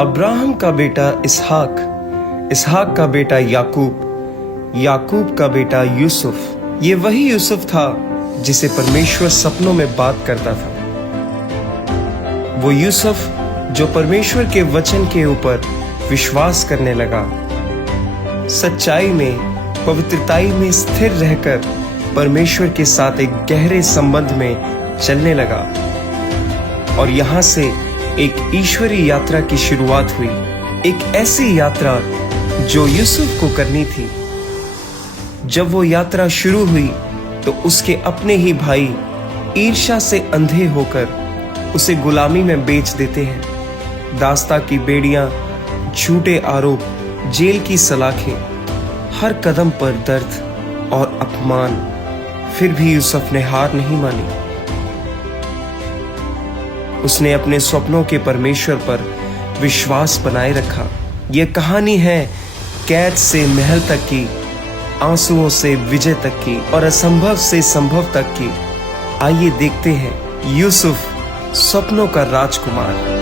Abraham का बेटा इसहाक, इसहाक का बेटा याकूब, याकूब का बेटा यूसुफ। ये वही यूसुफ था जिसे परमेश्वर सपनों में बात करता था। वो यूसुफ जो परमेश्वर के वचन के ऊपर विश्वास करने लगा, सच्चाई में, पवित्रताई में स्थिर रहकर परमेश्वर के साथ एक गहरे संबंध में चलने लगा। और यहाँ से एक ईश्वरीय यात्रा की शुरुआत हुई, एक ऐसी यात्रा जो यूसुफ को करनी थी। जब वो यात्रा शुरू हुई तो उसके अपने ही भाई ईर्ष्या से अंधे होकर उसे गुलामी में बेच देते हैं। दास्ता की बेड़ियां, झूठे आरोप, जेल की सलाखें, हर कदम पर दर्द और अपमान। फिर भी यूसुफ ने हार नहीं मानी। उसने अपने स्वप्नों के परमेश्वर पर विश्वास बनाए रखा। यह कहानी है कैद से महल तक की, आंसुओं से विजय तक की और असंभव से संभव तक की। आइए देखते हैं यूसुफ, स्वप्नों का राजकुमार।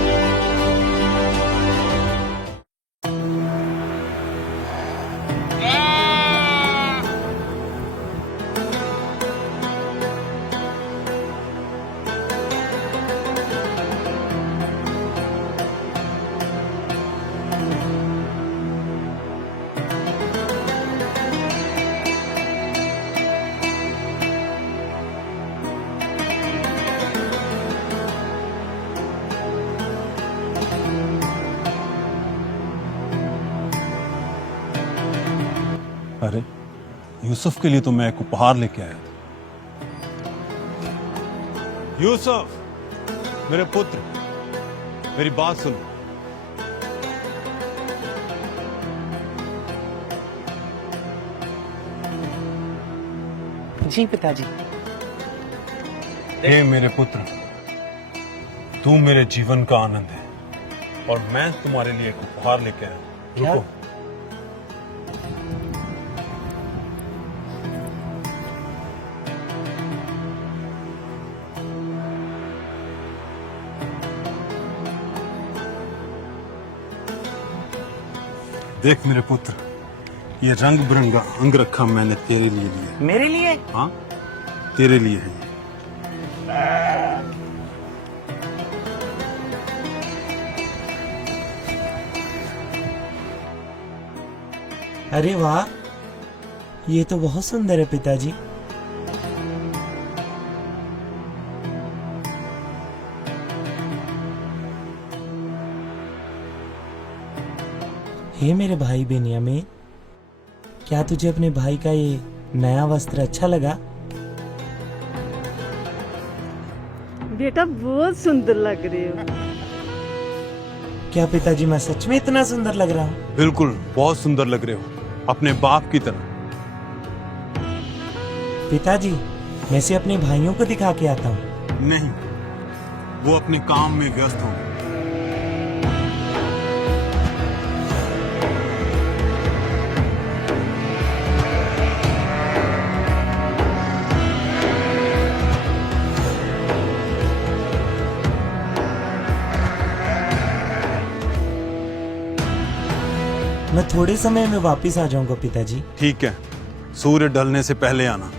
अरे यूसुफ के लिए तो मैं एक उपहार लेके आया था। यूसुफ, मेरे पुत्र, मेरी बात सुनो। जी पिताजी। हे मेरे पुत्र, तू मेरे जीवन का आनंद है और मैं तुम्हारे लिए एक उपहार लेके आया हूं। क्या? रुको। देख मेरे पुत्र, ये रंग बिरंगा अंगरखा मैंने तेरे लिए लिया है। मेरे लिए? हाँ, तेरे लिए है ये। अरे वाह, ये तो बहुत सुंदर है पिताजी। हे मेरे भाई बेनियामीन, क्या तुझे अपने भाई का ये नया वस्त्र अच्छा लगा? बेटा बहुत सुंदर लग रहे हो। क्या पिताजी मैं सच में इतना सुंदर लग रहा हूँ? बिल्कुल, बहुत सुंदर लग रहे हो, अपने बाप की तरह। पिताजी, मैं इसे अपने भाइयों को दिखा के आता हूँ। नहीं, वो अपने काम में व्यस्त होंगे। मैं थोड़े समय में वापस आ जाऊंगा पिताजी। ठीक है, सूर्य ढलने से पहले आना।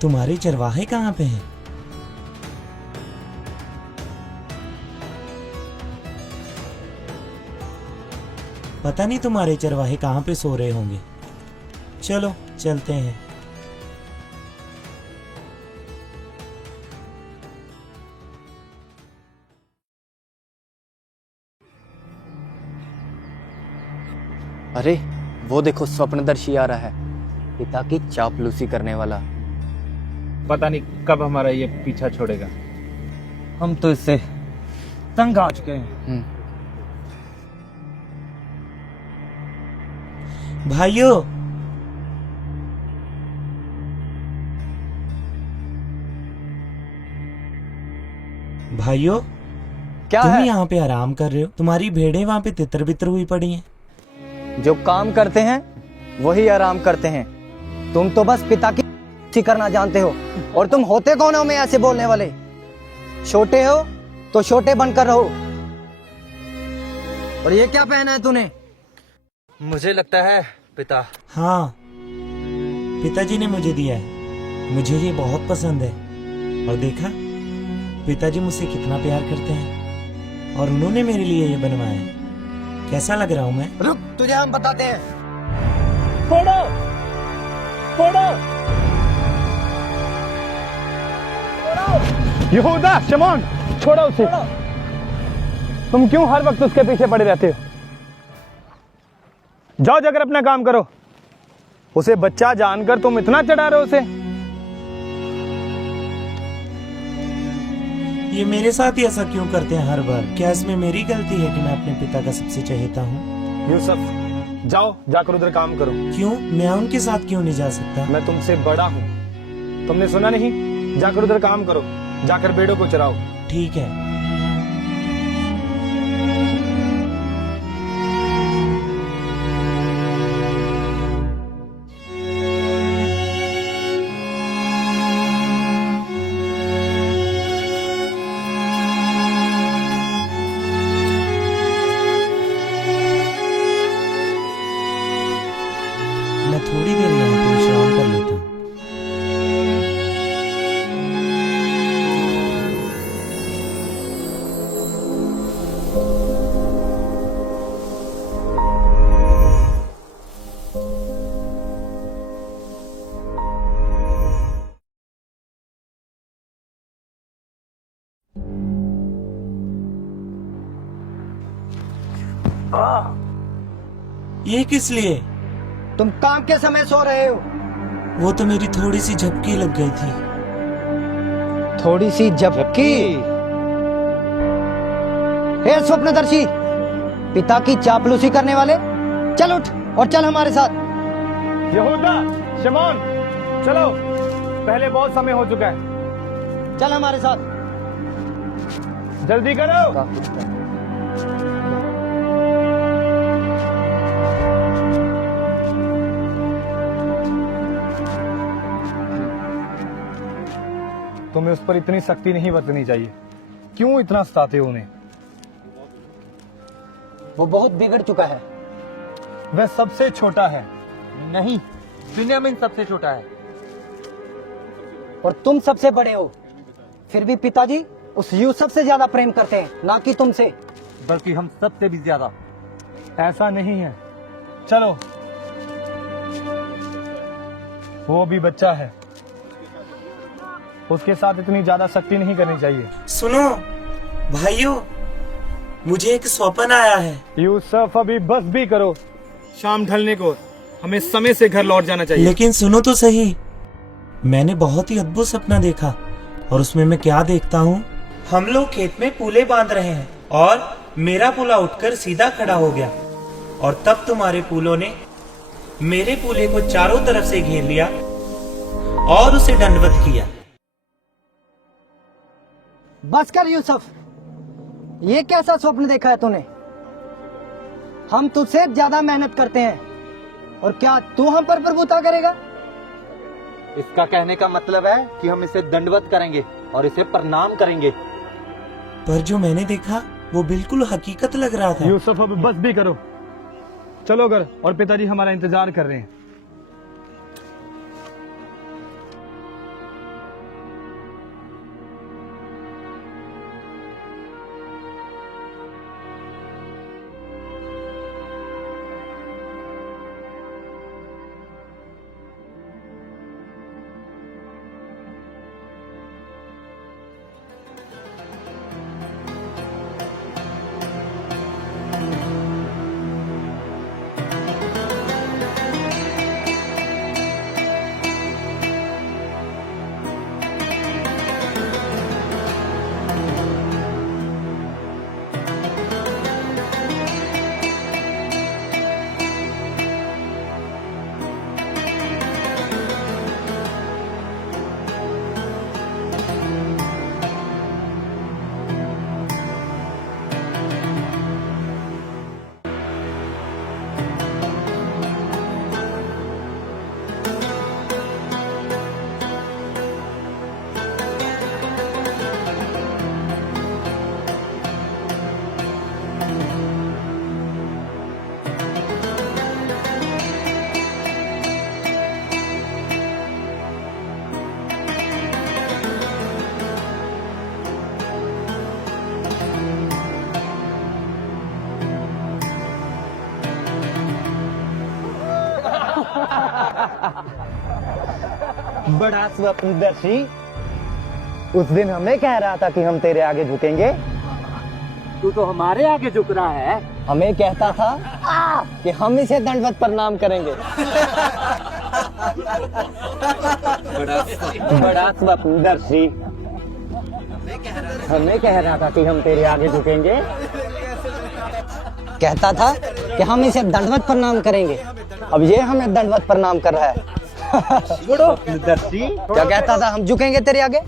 तुम्हारे चरवाहे कहाँ पे हैं? पता नहीं तुम्हारे चरवाहे कहाँ पे सो रहे होंगे। चलो चलते हैं। अरे वो देखो, स्वप्नदर्शी आ रहा है, पिता की चापलूसी करने वाला। पता नहीं कब हमारा ये पीछा छोड़ेगा। हम तो इससे तंग आ चुके हैं। भाइयों, भाइयों, क्या तुम है? यहाँ पे आराम कर रहे हो, तुम्हारी भेड़ें वहाँ पे तितर बितर हुई पड़ी हैं। जो काम करते हैं वही आराम करते हैं। तुम तो बस पिता की करना जानते हो, और तुम होते कौन हो मैं ऐसे बोलने वाले? छोटे हो तो छोटे बनकर रहो। और ये क्या पहना है तूने? मुझे लगता है पिता। हाँ, पिताजी ने मुझे दिया है। मुझे ये बहुत पसंद है। और देखा, पिताजी मुझसे कितना प्यार करते हैं, और उन्होंने मेरे लिए ये बनवाया है। कैसा लग रहा हूँ मैं? रुक, तुझे हम बताते हैं। फोड़ो फोड़ो। यहूदा, शमौन, छोड़ो उसे। तुम क्यों हर वक्त उसके पीछे पड़े रहते हो? जाओ जाकर अपना काम करो। उसे बच्चा जानकर तुम इतना चढ़ा रहे हो उसे। ये मेरे साथ ही ऐसा क्यों करते हैं हर बार? क्या इसमें मेरी गलती है कि मैं अपने पिता का सबसे चहेता हूँ? यूसुफ, जाओ जाकर उधर काम करो। क्यों? मैं उनके साथ क्यों नहीं जा सकता? मैं तुमसे बड़ा हूँ, तुमने सुना नहीं? जाकर उधर काम करो, जाकर भेड़ों को चराओ। ठीक है। मैं थोड़ी देर यहाँ पे विश्राम कर लेता हूँ। ये किस लिए? तुम काम के समय सो रहे हो। वो तो मेरी थोड़ी सी झपकी लग गई थी। थोड़ी सी झपकी? हे स्वप्नदर्शी, पिता की चापलूसी करने वाले, चल उठ और चल हमारे साथ। यहूदा, शमौन, चलो, पहले बहुत समय हो चुका है। चल हमारे साथ। जल्दी करो। तुम्हें उस पर इतनी सख्ती नहीं बरतनी चाहिए। क्यों इतना सताते हो उन्हें? वो बहुत बिगड़ चुका है। वह सबसे छोटा है। नहीं, बिन्यामीन सबसे छोटा है। और तुम सबसे बड़े हो। फिर भी पिताजी उस यूसुफ से ज्यादा प्रेम करते हैं, ना कि तुमसे। बल्कि हम सबसे भी ज्यादा। ऐसा नहीं है। चलो, वो भी बच्चा है, उसके साथ इतनी ज्यादा सख्ती नहीं करनी चाहिए। सुनो भाइयों, मुझे एक स्वप्न आया है। यूसुफ, अभी बस भी करो। शाम ढलने को हमें समय से घर लौट जाना चाहिए। लेकिन सुनो तो सही, मैंने बहुत ही अद्भुत सपना देखा। और उसमें मैं क्या देखता हूँ? हम लोग खेत में पूले बांध रहे हैं, और मेरा पूला उठकर सीधा खड़ा हो गया, और तब तुम्हारे पूलों ने मेरे पूले को चारों तरफ से घेर लिया और उसे दंडवत किया। बस कर यूसुफ, ये कैसा स्वप्न देखा है तूने? हम तुझसे ज्यादा मेहनत करते हैं, और क्या तू हम पर प्रभुता करेगा? इसका कहने का मतलब है कि हम इसे दंडवत करेंगे और इसे प्रणाम करेंगे। पर जो मैंने देखा वो बिल्कुल हकीकत लग रहा था। यूसुफ, अब बस भी करो। चलो घर, और पिताजी हमारा इंतजार कर रहे हैं। बड़ा स्वप्नदर्शी, उस दिन हमें कह रहा था कि हम तेरे आगे झुकेंगे। तू तो हमारे आगे झुक रहा है। हमें कहता था कि हम इसे दंडवत प्रणाम करेंगे। बड़ा स्वप्नदर्शी, हमें कह रहा था कि हम तेरे आगे झुकेंगे। कहता था कि हम इसे दंडवत प्रणाम करेंगे, अब ये हमें दंडवत प्रणाम कर रहा है। स्वप्नदर्शी, क्या कहता था, हम झुकेंगे तेरे आगे।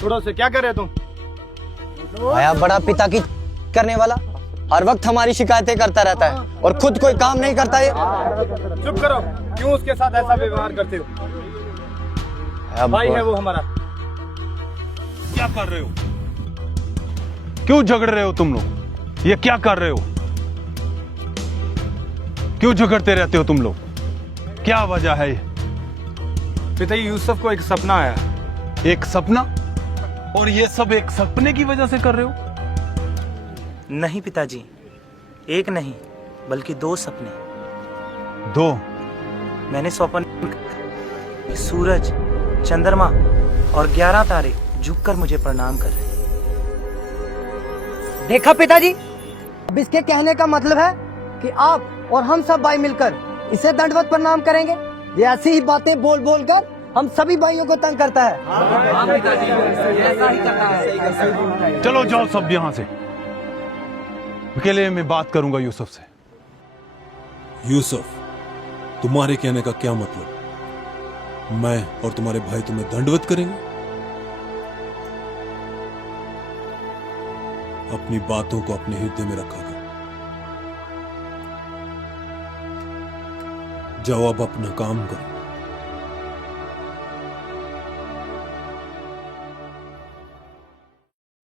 छोड़ो से, क्या कर रहे तुम? आया बड़ा पिता की करने वाला, हर वक्त हमारी शिकायतें करता रहता है और खुद कोई काम नहीं करता है। चुप करो, क्यों उसके साथ ऐसा व्यवहार करते हो? भाई है वो हमारा। क्या कर रहे हो? क्यों झगड़ रहे हो तुम लोग? ये क्या कर रहे हो? क्यों झगड़ते रहते हो तुम लोग? क्या वजह है? पिताजी, यूसुफ को एक सपना आया। एक सपना? और ये सब एक सपने की वजह से कर रहे हो? नहीं पिताजी, एक नहीं बल्कि 2 सपने। 2? मैंने स्वप्न सूरज, चंद्रमा और 11 तारे झुककर मुझे प्रणाम कर रहे हैं। देखा पिताजी, अब इसके कहने का मतलब है कि आप और हम सब भाई मिलकर इसे दंडवत प्रणाम करेंगे। ये ऐसी ही बातें बोल बोल कर हम सभी भाइयों को तंग करता है। चलो जाओ सब यहां से, अकेले में बात करूंगा यूसुफ से। यूसुफ, तुम्हारे कहने का क्या मतलब? मैं और तुम्हारे भाई तुम्हें दंडवत करेंगे? अपनी बातों को अपने हृदय में रखा कर। जाओ अब अपना काम करो।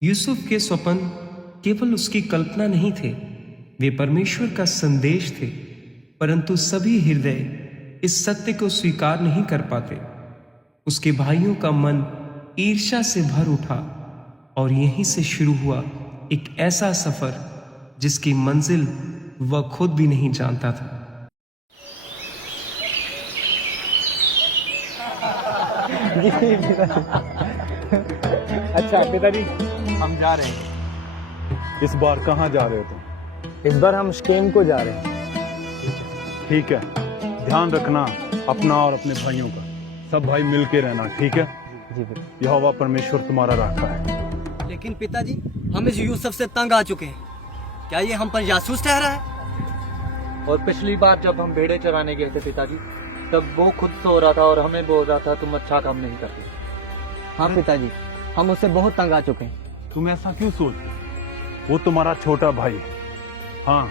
यूसुफ के स्वप्न केवल उसकी कल्पना नहीं थे, वे परमेश्वर का संदेश थे। परंतु सभी हृदय इस सत्य को स्वीकार नहीं कर पाते। उसके भाइयों का मन ईर्ष्या से भर उठा और यहीं से शुरू हुआ एक ऐसा सफर जिसकी मंजिल वह खुद भी नहीं जानता था। अच्छा पिताजी, हम जा रहे हैं। इस बार कहां जा रहे हो तुम? इस बार हम शकेम को जा रहे हैं। ठीक है, ध्यान रखना अपना और अपने भाइयों का। सब भाई मिलके रहना, ठीक है? यहोवा परमेश्वर तुम्हारा राखा है। लेकिन पिताजी, हम इस यूसुफ से तंग आ चुके हैं। क्या ये हम पर जासूस ठहरा है? और पिछली बार जब हम भेड़े चराने गए थे पिताजी, तब वो खुद सो रहा था और हमें बोल रहा था तुम अच्छा काम नहीं करते। हाँ पिताजी, हम उससे बहुत तंग आ चुके हैं। तुम ऐसा क्यों सोचते? वो तुम्हारा छोटा भाई है। हाँ,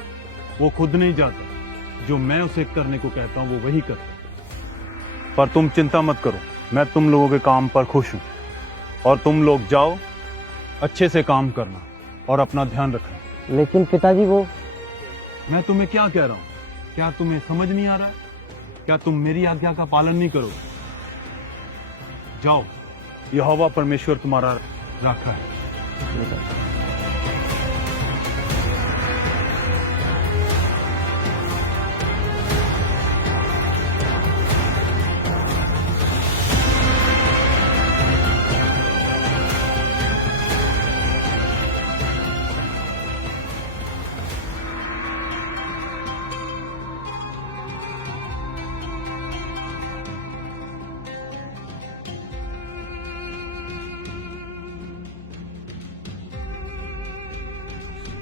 वो खुद नहीं जाता, जो मैं उसे करने को कहता हूँ वो वही करता। पर तुम चिंता मत करो, मैं तुम लोगों के काम पर खुश हूँ। और तुम लोग जाओ, अच्छे से काम करना और अपना ध्यान रखना। लेकिन पिताजी वो, मैं तुम्हें क्या कह रहा हूँ? क्या तुम्हें समझ नहीं आ रहा है? क्या तुम मेरी आज्ञा का पालन नहीं करोगे? जाओ, यहोवा परमेश्वर तुम्हारा राखा है।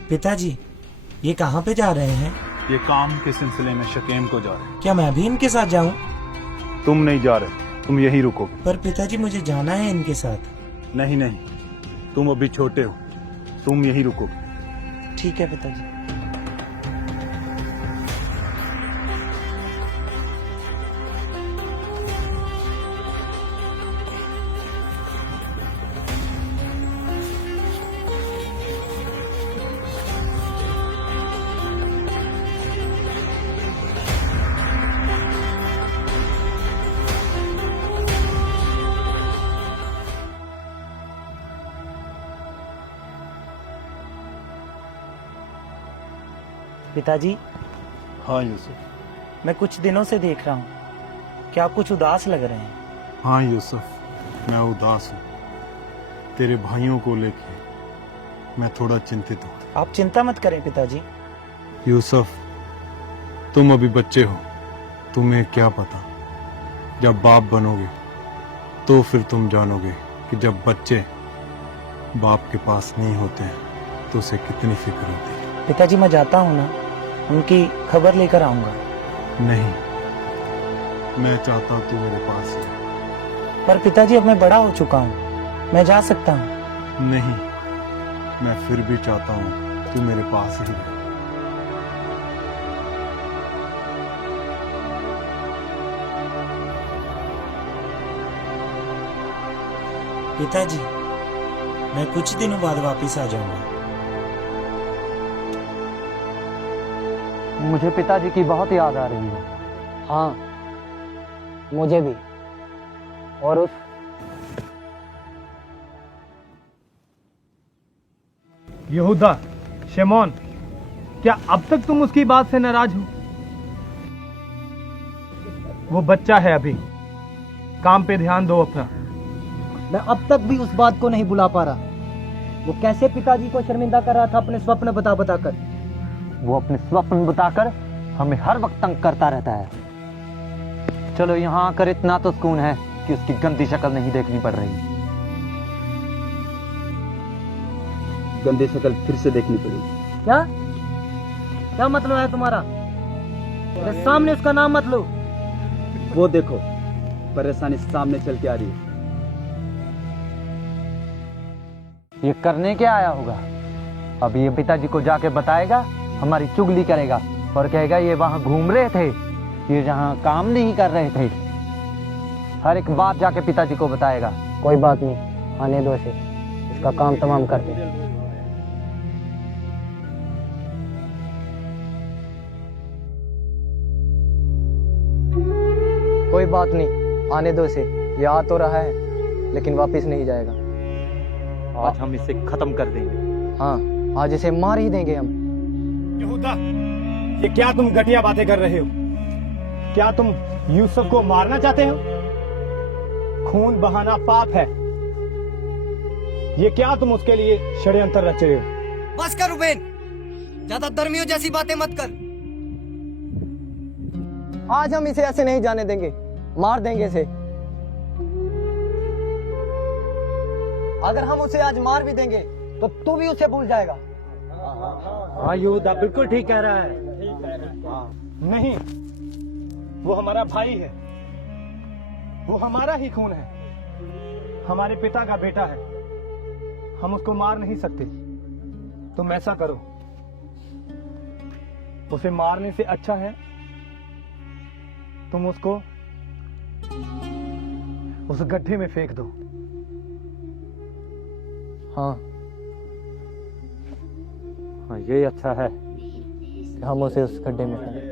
पिताजी, ये कहाँ पे जा रहे हैं? ये काम के सिलसिले में शकेम को जा रहे हैं। क्या मैं भी इनके साथ जाऊं? तुम नहीं जा रहे, तुम यहीं रुकोगे। पर पिताजी, मुझे जाना है इनके साथ। नहीं नहीं, तुम अभी छोटे हो, तुम यहीं रुकोगे। ठीक है पिताजी। पिताजी, हाँ यूसुफ, मैं कुछ दिनों से देख रहा हूँ क्या आप कुछ उदास लग रहे हैं? हाँ यूसुफ, मैं उदास हूँ। तेरे भाइयों को लेके मैं थोड़ा चिंतित हूँ। आप चिंता मत करें पिताजी। यूसुफ, तुम अभी बच्चे हो, तुम्हें क्या पता। जब बाप बनोगे तो फिर तुम जानोगे कि जब बच्चे बाप के पास नहीं होते हैं तो उसे कितनी फिक्र होती है। पिताजी मैं जाता हूँ ना, उनकी खबर लेकर आऊंगा। नहीं, मैं चाहता हूँ तू मेरे पास रहे। पर पिताजी अब मैं बड़ा हो चुका हूँ, मैं जा सकता हूँ। नहीं, मैं फिर भी चाहता हूँ तू मेरे पास ही रहे। पिताजी मैं कुछ दिनों बाद वापस आ जाऊंगा। मुझे पिताजी की बहुत याद आ रही है। हाँ, मुझे भी। और उस यहूदा, शिमोन, क्या अब तक तुम उसकी बात से नाराज हो? वो बच्चा है अभी, काम पे ध्यान दो अपना। मैं अब तक भी उस बात को नहीं भुला पा रहा। वो कैसे पिताजी को शर्मिंदा कर रहा था अपने स्वप्न बता कर। वो अपने स्वप्न बताकर हमें हर वक्त तंग करता रहता है। चलो यहाँ आकर इतना तो सुकून है कि उसकी गंदी शक्ल नहीं देखनी पड़ रही। गंदी शक्ल फिर से देखनी पड़ेगी। क्या क्या मतलब है तुम्हारा? मेरे सामने उसका नाम मत लो। वो देखो, परेशानी सामने चल के आ रही है। ये करने क्या आया होगा? अब ये पिताजी को जाके बताएगा, हमारी चुगली करेगा और कहेगा ये वहां घूम रहे थे, ये जहां काम नहीं कर रहे थे। हर एक बात जाके पिताजी को बताएगा। कोई बात नहीं, आने दो इसे, इसका काम तमाम करते हैं। कोई बात नहीं, आने दो इसे। ये आ तो रहा है लेकिन वापस नहीं जाएगा। आज हम इसे खत्म कर देंगे। हाँ, आज इसे मार ही देंगे हम। यहूदा, ये क्या तुम घटिया बातें कर रहे हो? क्या तुम यूसुफ को मारना चाहते हो? खून बहाना पाप है। ये क्या तुम उसके लिए षड्यंत्र रच रहे हो? बस कर रुबेन, ज्यादा धर्मियों जैसी बातें मत कर। आज हम इसे ऐसे नहीं जाने देंगे, मार देंगे इसे। अगर हम उसे आज मार भी देंगे तो तू भी उसे भूल जाएगा। हाँ यहूदा, बिल्कुल ठीक कह रहा है। नहीं, वो हमारा भाई है, वो हमारा ही खून है, हमारे पिता का बेटा है। हम उसको मार नहीं सकते। तुम ऐसा करो, उसे मारने से अच्छा है तुम उसको उस गड्ढे में फेंक दो। हाँ, हाँ, ये अच्छा है। हम उसे उस गड्ढे में फेंक।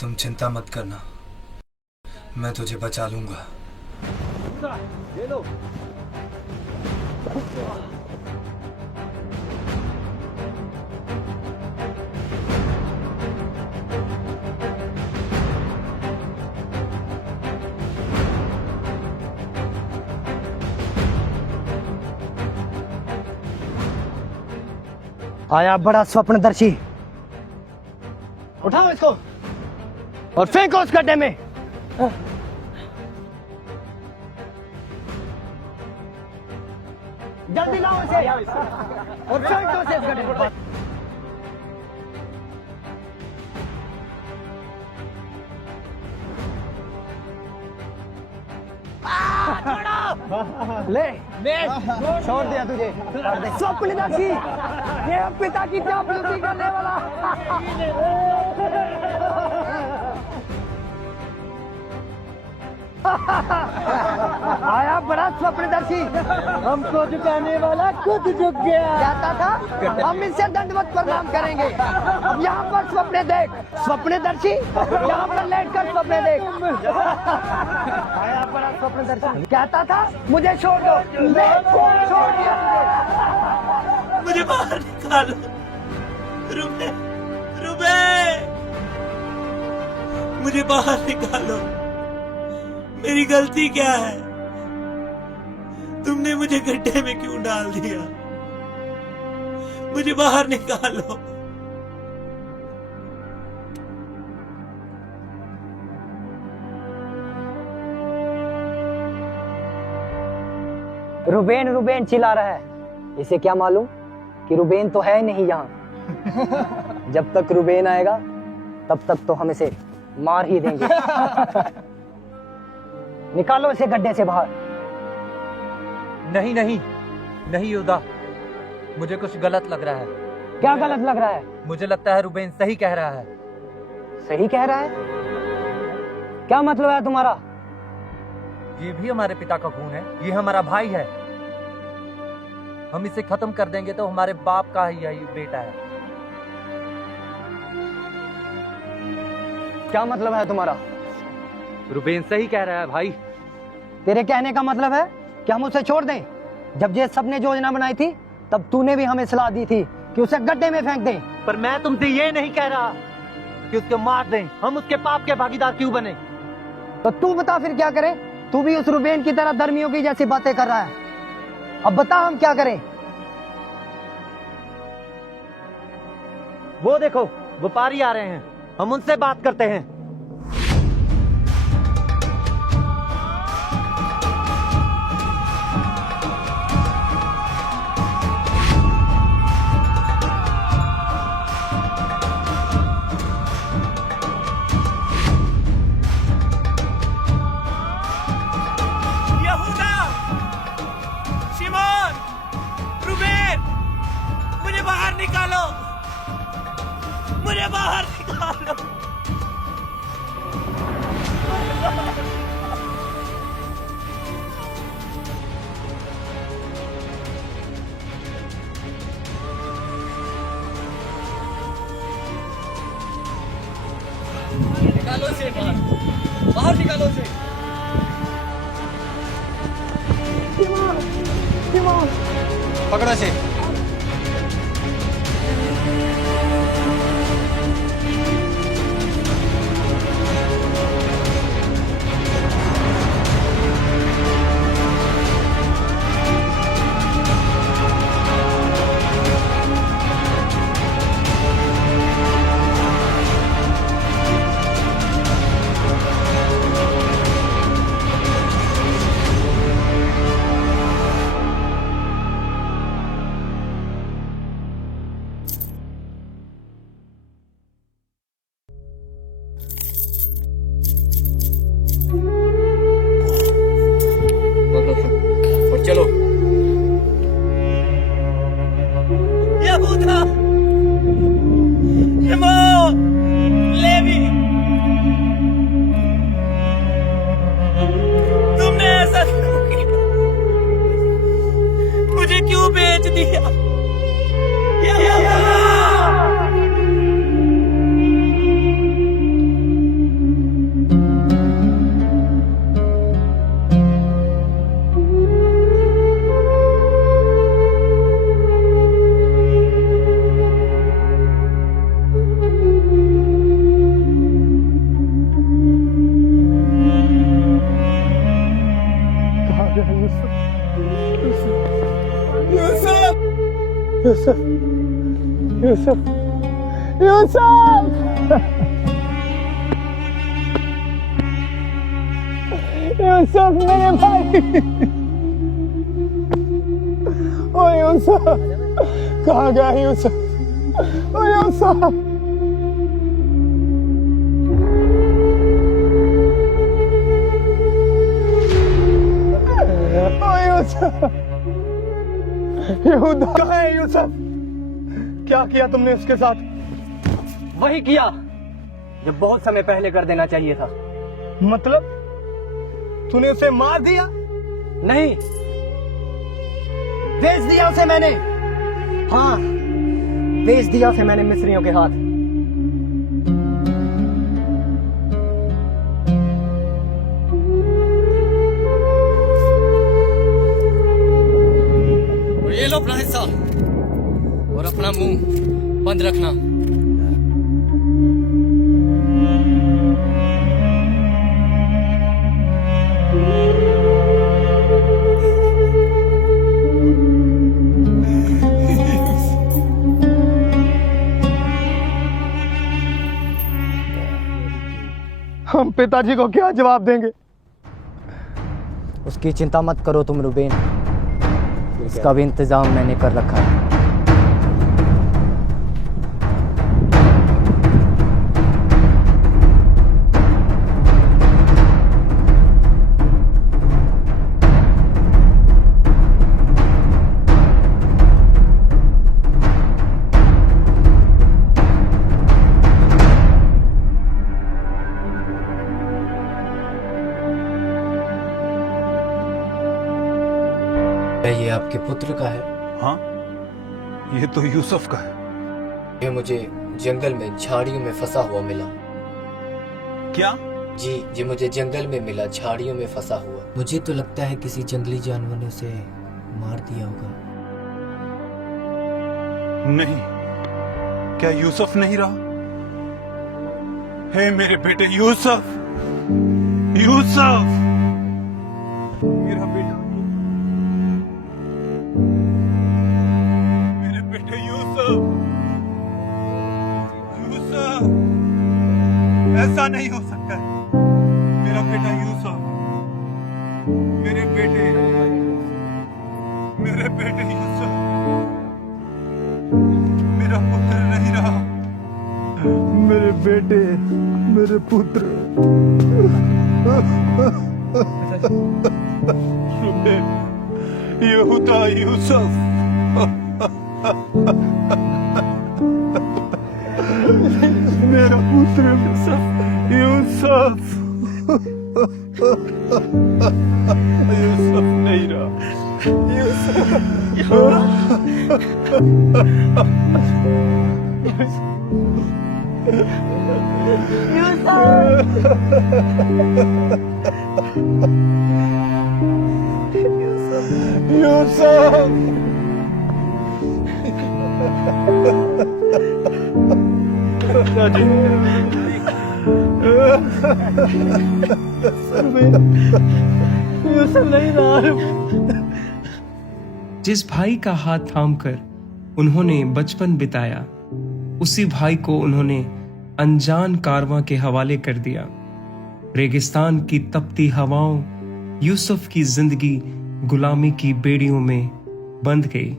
तुम चिंता मत करना, मैं तुझे बचा लूंगा। ये लो। आया बड़ा स्वप्नदर्शी। उठाओ इसको और फेंको उस गड्ढे में। जल्दी लाओ इसे और फेंको उसे इस गड्ढे में। ले छोड़ दिया तुझे। स्वप्नदर्शी, ये पिता की चापलूसी करने वाला। आया बड़ा स्वप्नदर्शी, हमको झुकाने वाला खुद झुक गया। कहता था हम इसे दंडवत प्रणाम करेंगे। अब यहाँ पर स्वप्न देख, स्वप्नदर्शी यहाँ पर लेटकर स्वप्न देख। आया बड़ा स्वप्नदर्शी, कहता था मुझे छोड़ दो, छोड़ दिया मुझे बाहर निकालो। रुबेन, रुबेन, मुझे बाहर निकालो। मेरी गलती क्या है? तुमने मुझे गड्ढे में क्यों डाल दिया? मुझे बाहर निकालो। रुबेन रुबेन चिल्ला रहा है, इसे क्या मालूम कि रुबेन तो है नहीं यहाँ। जब तक रुबेन आएगा तब तक तो हम इसे मार ही देंगे। निकालो इसे गड्ढे से बाहर। नहीं नहीं नहीं योदा, मुझे कुछ गलत लग रहा है। क्या गलत लग रहा है? मुझे लगता है रुबेन सही कह रहा है। सही कह रहा है? क्या मतलब है तुम्हारा? ये भी हमारे पिता का खून है, ये हमारा भाई है। हम इसे खत्म कर देंगे तो हमारे बाप का ही यही बेटा है। क्या मतलब है तुम्हारा? रुबेन सही कह रहा है भाई। तेरे कहने का मतलब है कि हम उसे छोड़ दें? जब ये सबने योजना बनाई थी तब तूने भी हमें सलाह दी थी कि उसे गड्ढे में फेंक दें। पर मैं तुमसे ये नहीं कह रहा कि उसको मार दें। हम उसके पाप के भागीदार क्यों बने? तो तू बता फिर क्या करें? तू भी उस रुबेन की तरह धर्मियों की जैसी बातें कर रहा है। अब बता हम क्या करें? वो देखो व्यापारी आ रहे हैं, हम उनसे बात करते हैं। यहूदा, शिमोन, रुबेन, मुझे बाहर निकालो, मुझे बाहर निकालो। निकालो इसे बाहर, बाहर निकालो इसे। पकड़ो इसे। और चलो। यहूदा, शिमोन, लेवी, तुमने ऐसा क्यों किया? मुझे क्यों बेच दिया? यहूदा! यूसुफ, यूसुफ, यूसुफ, यूसुफ मेरे भाई। ओ यूसुफ, कहाँ गया यूसुफ? ओ यूसुफ, ओ यूसुफ, यहूदा कहाँ है यूसुफ? क्या किया तुमने उसके साथ? वही किया जो बहुत समय पहले कर देना चाहिए था। मतलब तूने उसे मार दिया? नहीं, बेच दिया उसे मैंने। हाँ, बेच दिया उसे मैंने मिस्रियों के हाथ। ये लो अपना हिस्सा और अपना मुंह बंद रखना। हम पिताजी को क्या जवाब देंगे? उसकी चिंता मत करो तुम रुबेन, इसका भी इंतजाम मैंने कर रखा है। ये आपके पुत्र का है? हाँ, ये तो यूसुफ का है। ये मुझे जंगल में झाड़ियों में फंसा हुआ मिला। क्या? जी, ये मुझे जंगल में मिला, झाड़ियों में फंसा हुआ। मुझे तो लगता है किसी जंगली जानवर ने उसे मार दिया होगा। नहीं, क्या यूसुफ नहीं रहा? हे मेरे बेटे यूसुफ, यूसुफ, मेरा बेटा, मेरे बेटे यूसुफ, यूसुफ, ऐसा नहीं हो सकता है। मेरा बेटा यूसुफ, मेरे बेटे यूसुफ, मेरा पुत्र नहीं रहा। मेरे बेटे, मेरे पुत्र। यहूदा यूसुफ, मेरा पुत्र यूसुफ, यूसुफ नहीं रहा। यूसुफ, जिस भाई का हाथ थामकर उन्होंने बचपन बिताया, उसी भाई को उन्होंने अनजान कारवां के हवाले कर दिया। रेगिस्तान की तपती हवाओं यूसुफ की जिंदगी गुलामी की बेड़ियों में बंध गई।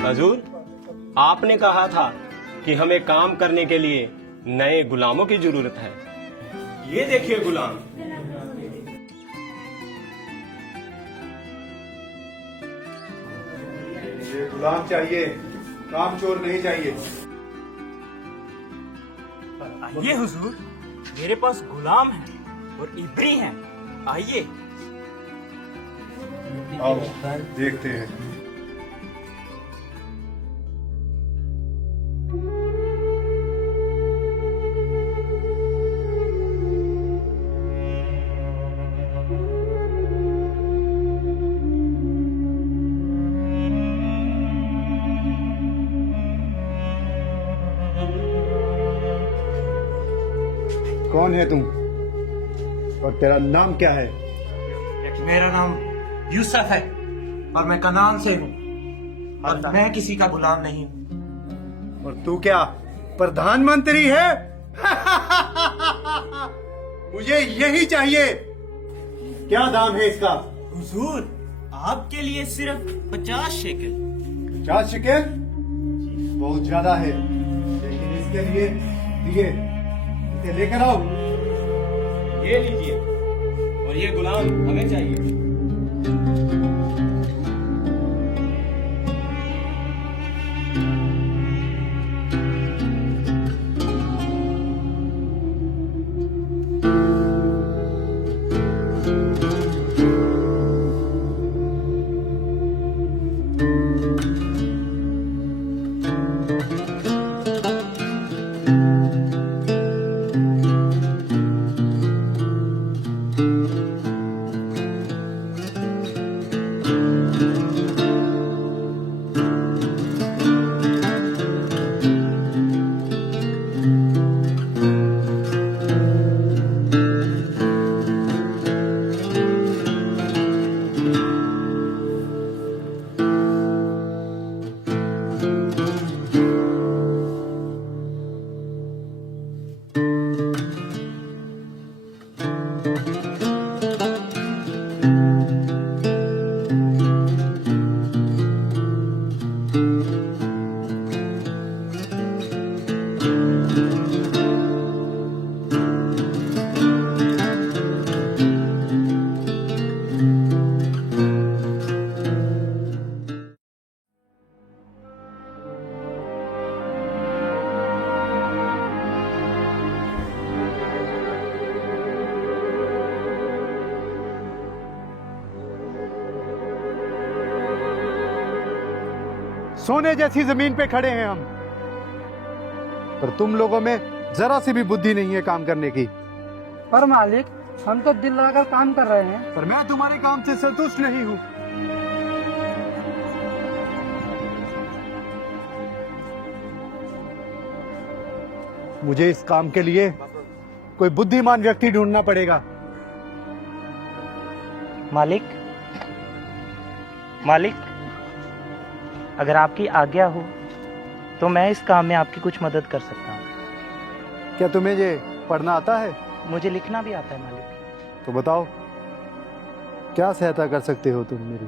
हजूर, आपने कहा था कि हमें काम करने के लिए नए गुलामों की जरूरत है। ये देखिए गुलाम। ये गुलाम चाहिए, काम चोर नहीं चाहिए। आइए हुजूर, मेरे पास गुलाम है और इब्री हैं। आइए। आओ देखते हैं। कौन है तुम और तेरा नाम क्या है? मेरा नाम यूसुफ है और मैं कनान से हूँ और मैं किसी का गुलाम नहीं हूँ। और तू क्या प्रधानमंत्री है? मुझे यही चाहिए। क्या दाम है इसका? हुजूर, आपके लिए सिर्फ 50 शेकल। 50 शेकल बहुत ज्यादा है, लेकिन इसके लिए दिए इसे लेकर आओ। ये लीजिए, और ये गुलाम हमें चाहिए। सोने जैसी जमीन पे खड़े हैं हम, पर तुम लोगों में जरा सी भी बुद्धि नहीं है काम करने की। पर मालिक, हम तो दिल लगाकर काम कर रहे हैं। पर मैं तुम्हारे काम से संतुष्ट नहीं हूं। मुझे इस काम के लिए कोई बुद्धिमान व्यक्ति ढूंढना पड़ेगा। मालिक, अगर आपकी आज्ञा हो तो मैं इस काम में आपकी कुछ मदद कर सकता हूँ। क्या तुम्हें ये पढ़ना आता है? मुझे लिखना भी आता है मालिक। तो बताओ, क्या सहायता कर सकते हो तुम मेरी?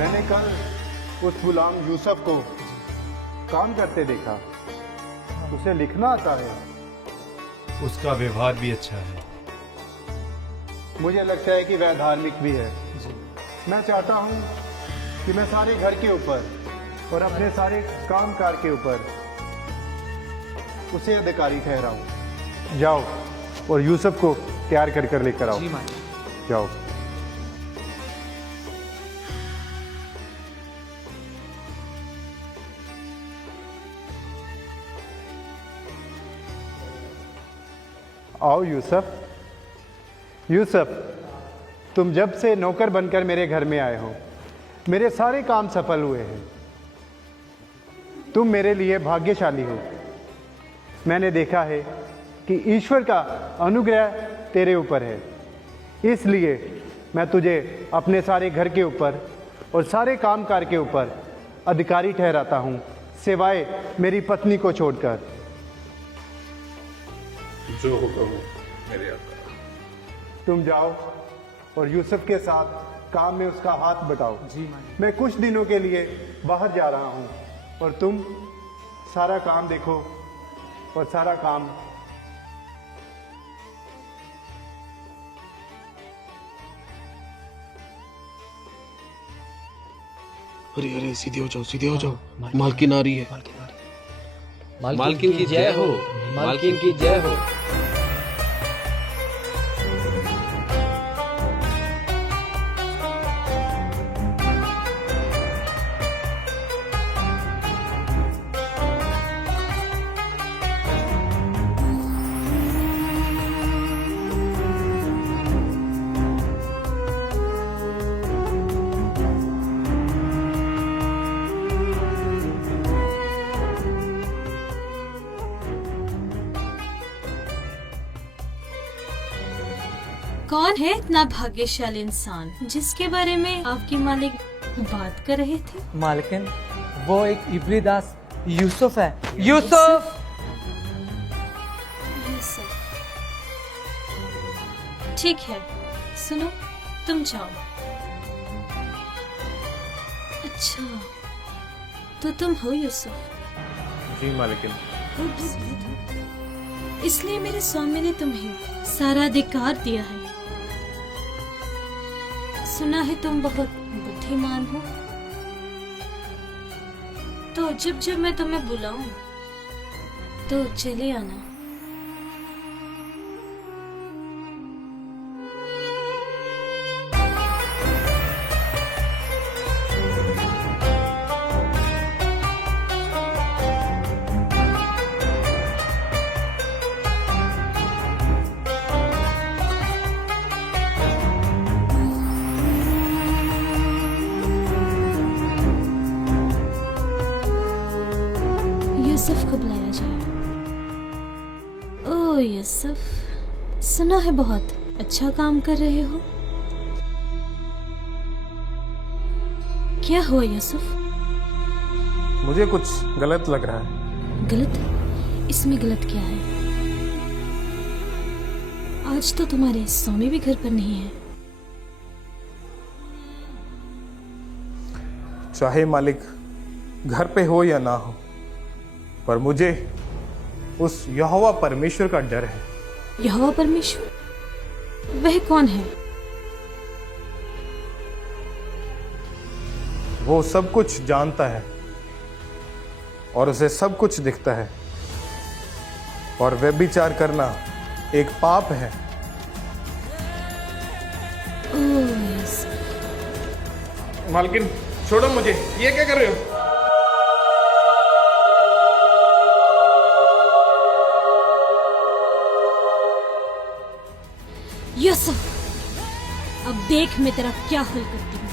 मैंने कल उस गुलाम यूसुफ को काम करते देखा। उसे लिखना आता है। उसका व्यवहार भी अच्छा है। मुझे लगता है कि वह धार्मिक भी है। मैं चाहता हूं कि मैं सारे घर के ऊपर और अपने सारे कामकाज के ऊपर उसे अधिकारी ठहराऊं। जाओ और यूसुफ को तैयार कर लेकर आओ। जाओ। आओ यूसुफ, तुम जब से नौकर बनकर मेरे घर में आए हो, मेरे सारे काम सफल हुए हैं। तुम मेरे लिए भाग्यशाली हो। मैंने देखा है कि ईश्वर का अनुग्रह तेरे ऊपर है, इसलिए मैं तुझे अपने सारे घर के ऊपर और सारे कामकाज के ऊपर अधिकारी ठहराता हूँ, सिवाय मेरी पत्नी को छोड़कर। जो हुक्म हो मेरे आका। तुम जाओ और यूसुफ के साथ काम में उसका हाथ बटाओ। मैं कुछ दिनों के लिए बाहर जा रहा हूँ और तुम सारा काम देखो और सारा काम अरे अरे सीधे हो जाओ, सीधे हो जाओ। मालकिन आ रही है। मालकिन की जय हो, मालकिन की जय हो। कौन है इतना भाग्यशाली इंसान जिसके बारे में आपके मालिक बात कर रहे थे? मालकिन, वो एक इब्री दास यूसुफ है। यूसुफ! ठीक है, सुनो, तुम जाओ। अच्छा, तो तुम हो यूसुफ? जी मालकिन। इसलिए मेरे स्वामी ने तुम्हें सारा अधिकार दिया है। सुना है तुम बहुत बुद्धिमान हो, तो जब जब मैं तुम्हें बुलाऊं तो चले आना। यूसुफ को बुलाया जाए। ओह यूसुफ, सुना है बहुत अच्छा काम कर रहे हो। क्या हुआ यूसुफ? मुझे कुछ गलत लग रहा है। गलत? इसमें गलत क्या है? आज तो तुम्हारे स्वामी भी घर पर नहीं है। चाहे मालिक घर पे हो या ना हो, पर मुझे उस यहोवा परमेश्वर का डर है। यहोवा परमेश्वर? वह कौन है? वो सब कुछ जानता है और उसे सब कुछ दिखता है, और व्यभिचार करना एक पाप है। मालकिन छोड़ो मुझे, ये क्या कर रहे हो? यूसुफ, अब देख मैं तेरा क्या हल करती हूँ।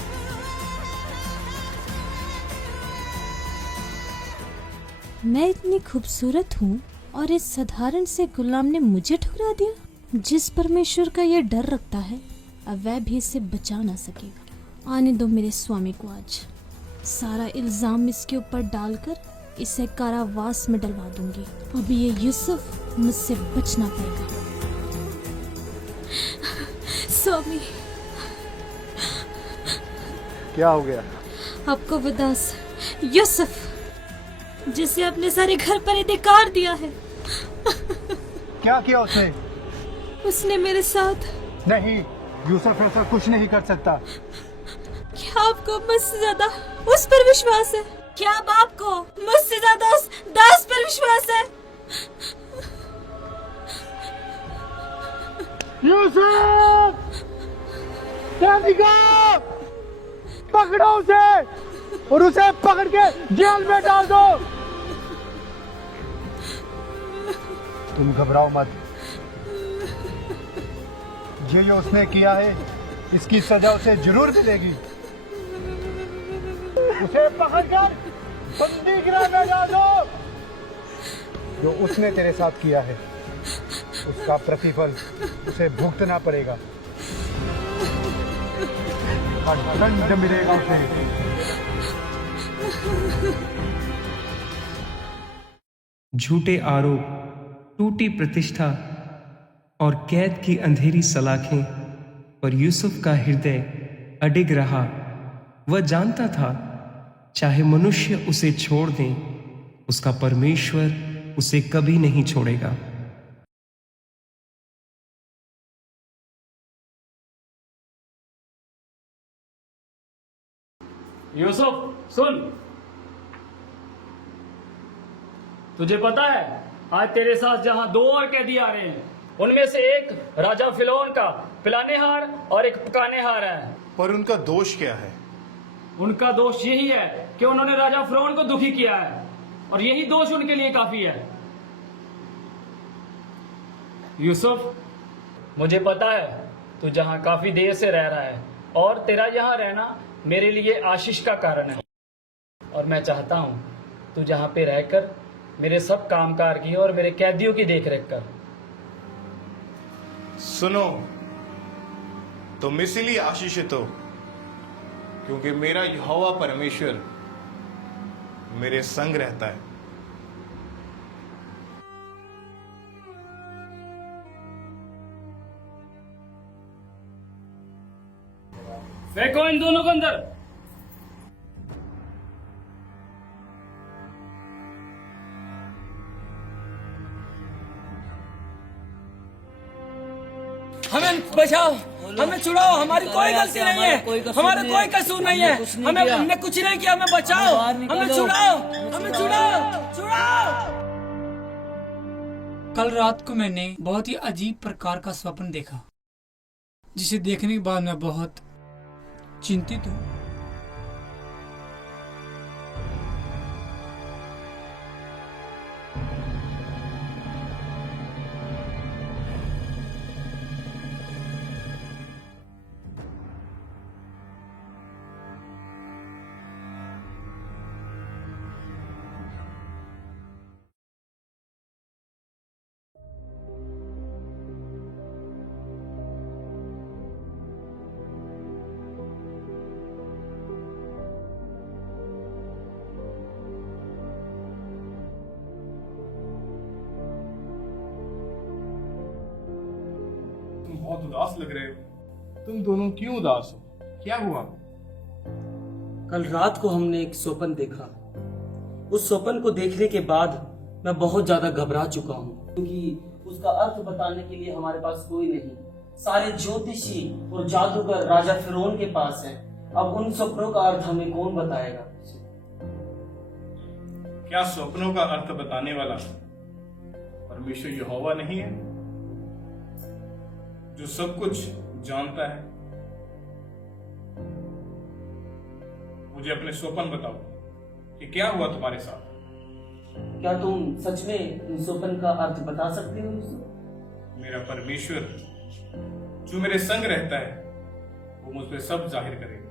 मैं इतनी खूबसूरत हूँ और इस साधारण से गुलाम ने मुझे ठुकरा दिया। जिस परमेश्वर का ये डर रखता है, अब वह भी इसे बचा ना सकेगा। आने दो मेरे स्वामी को आज। सारा इल्जाम इसके ऊपर डालकर इसे कारावास में डलवा दूंगी। अब ये यूसुफ मुझसे बचना पाएगा। स्वामी, क्या हो गया? आपको वो दास यूसुफ, जिसे अपने सारे घर पर अधिकार दिया है। क्या किया उसने? उसने मेरे साथ। नहीं, यूसुफ ऐसा कुछ नहीं कर सकता। क्या आपको मुझसे ज्यादा उस पर विश्वास है? क्या अब आपको मुझसे ज्यादा उस दास पर विश्वास है? यूसुफ! पकड़ो उसे और उसे पकड़ के जेल में डाल दो। तुम घबराओ मत। जो उसने किया है, इसकी सजा उसे जरूर मिलेगी। उसे पकड़कर बंदी गृह में डाल दो। जो उसने तेरे साथ किया है, उसका प्रतिफल उसे भुगतना पड़ेगा। दंड मिलेगा उसे। झूठे आरोप, टूटी प्रतिष्ठा और कैद की अंधेरी सलाखें पर यूसुफ का हृदय अडिग रहा। वह जानता था, चाहे मनुष्य उसे छोड़ दें, उसका परमेश्वर उसे कभी नहीं छोड़ेगा। यूसुफ सुन, तुझे पता है आज तेरे साथ जहां दो और कैदी आ रहे हैं, उनमें से एक राजा फिरौन का पिलानेहार और एक पकानेहार है। पर उनका दोष क्या है? उनका दोष यही है कि उन्होंने राजा फिरौन को दुखी किया है, और यही दोष उनके लिए काफी है। यूसुफ, मुझे पता है तू जहां काफी देर से रह रहा है, और तेरा यहां रहना मेरे लिए आशीष का कारण है, और मैं चाहता हूं तू जहां पे रहकर मेरे सब कामकाज की और मेरे कैदियों की देखरेख कर। सुनो, तुम इसीलिए आशीषित हो क्योंकि मेरा यहोवा परमेश्वर मेरे संग रहता है। फेंको इन दोनों को अंदर। हमें बचाओ, हमें छुड़ाओ, हमारी कोई गलती नहीं है, हमारा कोई कसूर नहीं है, हमने कुछ नहीं किया, हमें बचाओ, हमें छुड़ाओ, हमें छुड़ाओ। कल रात को मैंने बहुत ही अजीब प्रकार का स्वप्न देखा, जिसे देखने के बाद मैं बहुत चिंतित हूँ। बहुत उदास लग रहे हो। तुम दोनों क्यों उदास हो? क्या हुआ? कल रात को हमने एक स्वप्न देखा। उस स्वप्न को देखने के बाद मैं बहुत ज्यादा घबरा चुका हूँ, क्योंकि उसका अर्थ बताने के लिए हमारे पास कोई नहीं। सारे ज्योतिषी और जादूगर राजा फिरौन के पास हैं। अब उन स्वप्नों का अर्थ हमें कौन बताएगा? क्या स्वप्नों का अर्थ बताने वाला परमेश्वर यहोवा नहीं है, जो सब कुछ जानता है? मुझे अपने स्वप्न बताओ कि क्या हुआ तुम्हारे साथ। क्या तुम सच में उन स्वप्न का अर्थ बता सकते हो? मेरा परमेश्वर जो मेरे संग रहता है वो मुझ पे सब जाहिर करेगा।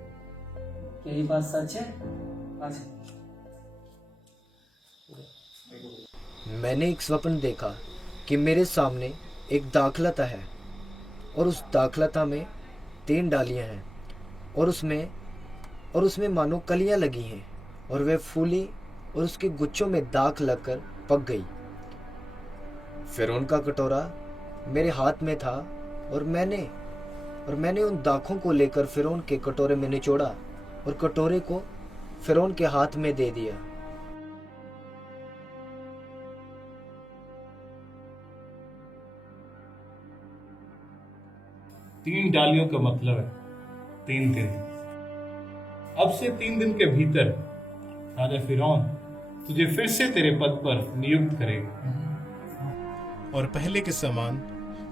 यही बात सच है? अच्छा। मैंने एक स्वप्न देखा कि मेरे सामने एक दाखलता है, और उस दाखलता में 3 डालियां हैं, और उसमें मानो कलियां लगी हैं, और वह फूली और उसके गुच्छों में दाख लगकर पक गई। फिरौन का कटोरा मेरे हाथ में था, और मैंने उन दाखों को लेकर फिरौन के कटोरे में निचोड़ा और कटोरे को फिरौन के हाथ में दे दिया। तीन डालियों का मतलब है 3 दिन। अब से 3 दिन के भीतर राजा फिरौन तुझे फिर से तेरे पद पर नियुक्त करेगा, और पहले के समान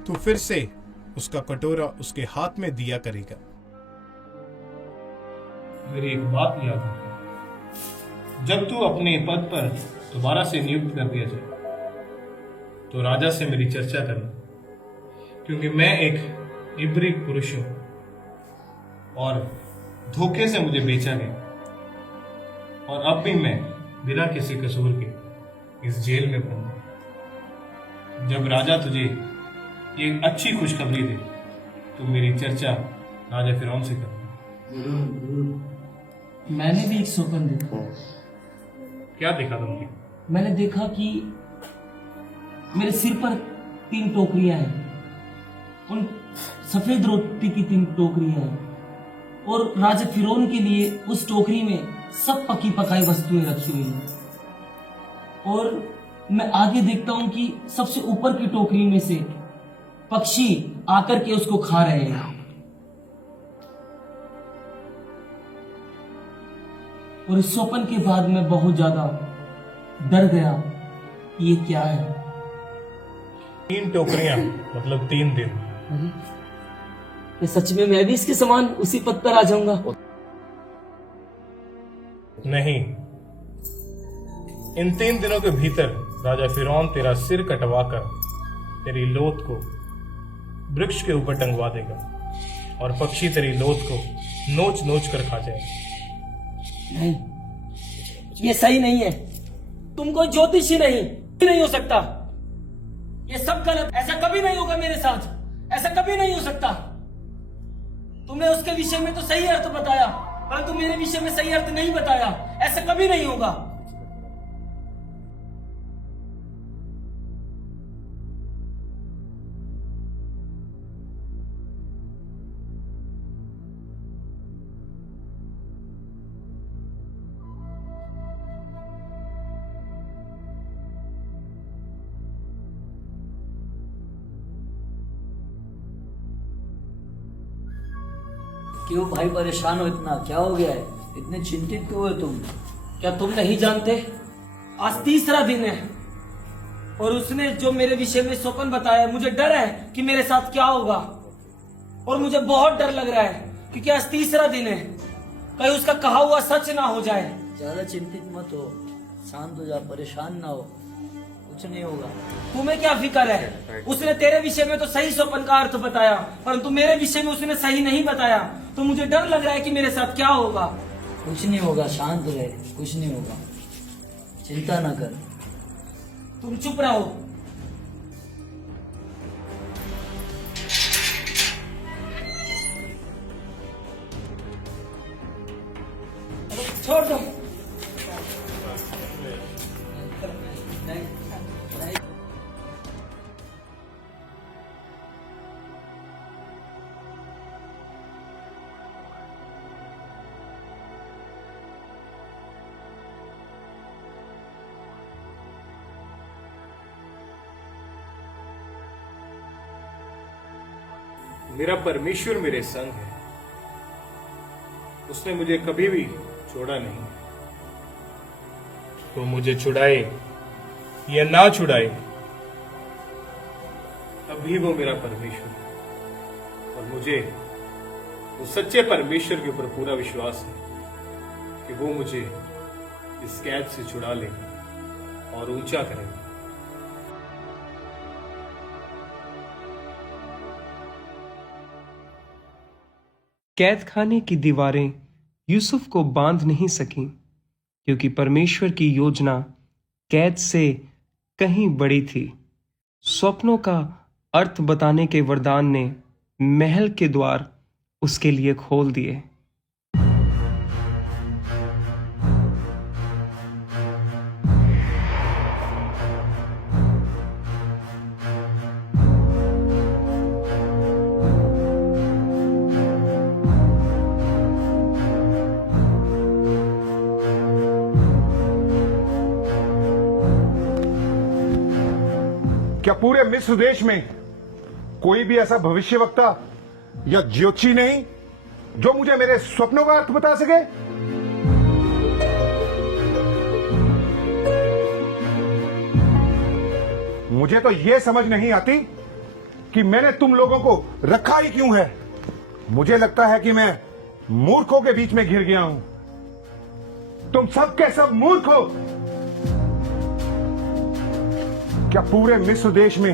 तू फिर से उसका कटोरा उसके हाथ में दिया करेगा। मेरी एक बात याद रखना, जब तू अपने पद पर दोबारा से नियुक्त कर दिया जाए तो राजा से मेरी चर्चा करना, क्योंकि मैं एक इब्री पुरुष हूं और धोखे से मुझे बेचा गया, और अब भी मैं बिना किसी कसूर के इस जेल में बंद हूं। जब राजा तुझे ये अच्छी खुशखबरी दे तो मेरी चर्चा राजा फिरौन से करना। मैंने भी एक स्वप्न देखा। क्या देखा तुमने? मैंने देखा कि मेरे सिर पर 3 टोकरियां हैं, उन सफेद रोटी की 3 टोकरियां हैं, और राजा फिरौन के लिए उस टोकरी में सब पकी पकाई वस्तुएं रखी हुई हैं। और मैं आगे देखता हूँ कि सबसे ऊपर की टोकरी में से पक्षी आकर के उसको खा रहे हैं। और इस स्वप्न के बाद मैं बहुत ज्यादा डर गया। ये क्या है? 3 टोकरियां मतलब 3 दिन। ये सच में मैं भी इसके समान उसी पद पर आ जाऊंगा? नहीं, इन 3 दिनों के भीतर राजा फिरौन तेरा सिर कटवाकर तेरी लोथ को वृक्ष के ऊपर टंगवा देगा और पक्षी तेरी लोथ को नोच नोच कर खा जाएगा। नहीं, ये सही नहीं है। तुम कोई ज्योतिषी नहीं हो सकता। ये सब गलत। ऐसा कभी नहीं होगा मेरे साथ। ऐसा कभी नहीं हो सकता। तुमने उसके विषय में तो सही अर्थ बताया, परंतु मेरे विषय में सही अर्थ नहीं बताया। ऐसा कभी नहीं होगा। क्यों भाई परेशान हो इतना? क्या हो गया है? इतने चिंतित क्यों हो तुम? क्या तुम नहीं जानते? आज 3रा दिन है और उसने जो मेरे विषय में स्वप्न बताया, मुझे डर है कि मेरे साथ क्या होगा। और मुझे बहुत डर लग रहा है क्योंकि आज 3रा दिन है, कहीं उसका कहा हुआ सच ना हो जाए। ज्यादा चिंतित मत हो, शांत हो जा, परेशान ना हो, कुछ नहीं होगा। तुम्हें क्या फिक्र है? उसने तेरे विषय में तो सही स्वप्न का अर्थ बताया, परंतु मेरे विषय में उसने सही नहीं बताया, तो मुझे डर लग रहा है कि मेरे साथ क्या होगा। कुछ नहीं होगा, शांत रहे, कुछ नहीं होगा, चिंता ना कर। तुम चुप रहो। छोड़ दो। मेरा परमेश्वर मेरे संग है, उसने मुझे कभी भी छोड़ा नहीं। वो मुझे छुड़ाए या ना छुड़ाए, अभी वो मेरा परमेश्वर है। और मुझे उस सच्चे परमेश्वर के ऊपर पूरा विश्वास है कि वो मुझे इस कैद से छुड़ा लेगा और ऊंचा करेगा। कैद खाने की दीवारें यूसुफ को बांध नहीं सकीं, क्योंकि परमेश्वर की योजना कैद से कहीं बड़ी थी। स्वप्नों का अर्थ बताने के वरदान ने महल के द्वार उसके लिए खोल दिए। क्या पूरे मिस्र देश में कोई भी ऐसा भविष्यवक्ता या ज्योतिषी नहीं जो मुझे मेरे स्वप्नों का अर्थ बता सके? मुझे तो यह समझ नहीं आती कि मैंने तुम लोगों को रखा ही क्यों है। मुझे लगता है कि मैं मूर्खों के बीच में घिर गया हूं। तुम सब के सब मूर्ख हो। क्या पूरे मिस्र देश में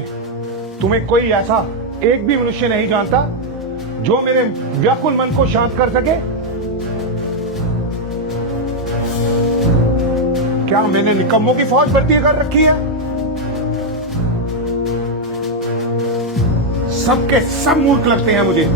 तुम्हें कोई ऐसा एक भी मनुष्य नहीं जानता जो मेरे व्याकुल मन को शांत कर सके? क्या मैंने निकम्मों की फौज भर्ती कर रखी है? सबके सब मूर्ख लगते हैं मुझे।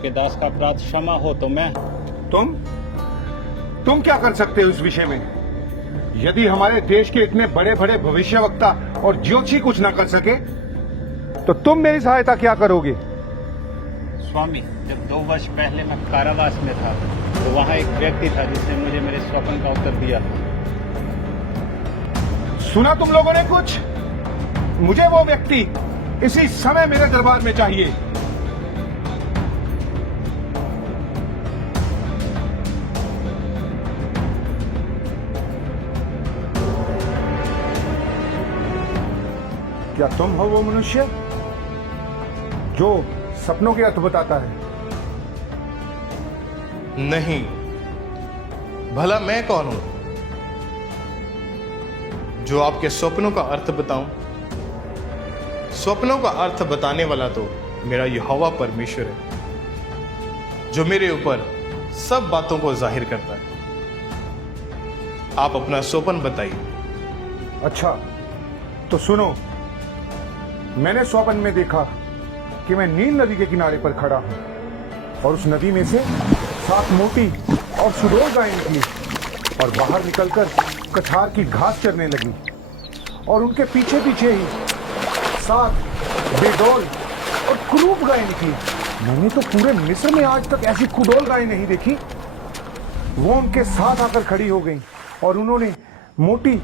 आपके दास का अपराध क्षमा हो तो मैं। तुम क्या कर सकते हो इस विषय में? यदि हमारे देश के इतने बड़े बड़े भविष्यवक्ता और ज्योतिषी कुछ ना कर सके तो तुम मेरी सहायता क्या करोगे? स्वामी, जब 2 वर्ष पहले मैं कारावास में था तो वहां एक व्यक्ति था जिसने मुझे मेरे स्वप्न का उत्तर दिया। सुना तुम लोगों ने कुछ? मुझे वो व्यक्ति इसी समय मेरे दरबार में चाहिए। क्या तुम हो वो मनुष्य जो सपनों के अर्थ बताता है? नहीं, भला मैं कौन हूं जो आपके स्वप्नों का अर्थ बताऊं? स्वप्नों का अर्थ बताने वाला तो मेरा यहोवा परमेश्वर है, जो मेरे ऊपर सब बातों को जाहिर करता है। आप अपना स्वप्न बताइए। अच्छा, तो सुनो। मैंने स्वप्न में देखा कि मैं नील नदी के किनारे पर खड़ा हूं और उस नदी में से 7 मोटी और सुडौल गायें निकली और बाहर निकलकर कछार की घास चरने लगी और उनके पीछे पीछे ही 7 बेडौल और कुरूप गायें निकली। मैंने तो पूरे मिस्र में आज तक ऐसी कुडौल गायें नहीं देखी। वो उनके साथ आकर खड़ी हो गईं और उन्होंने मोटी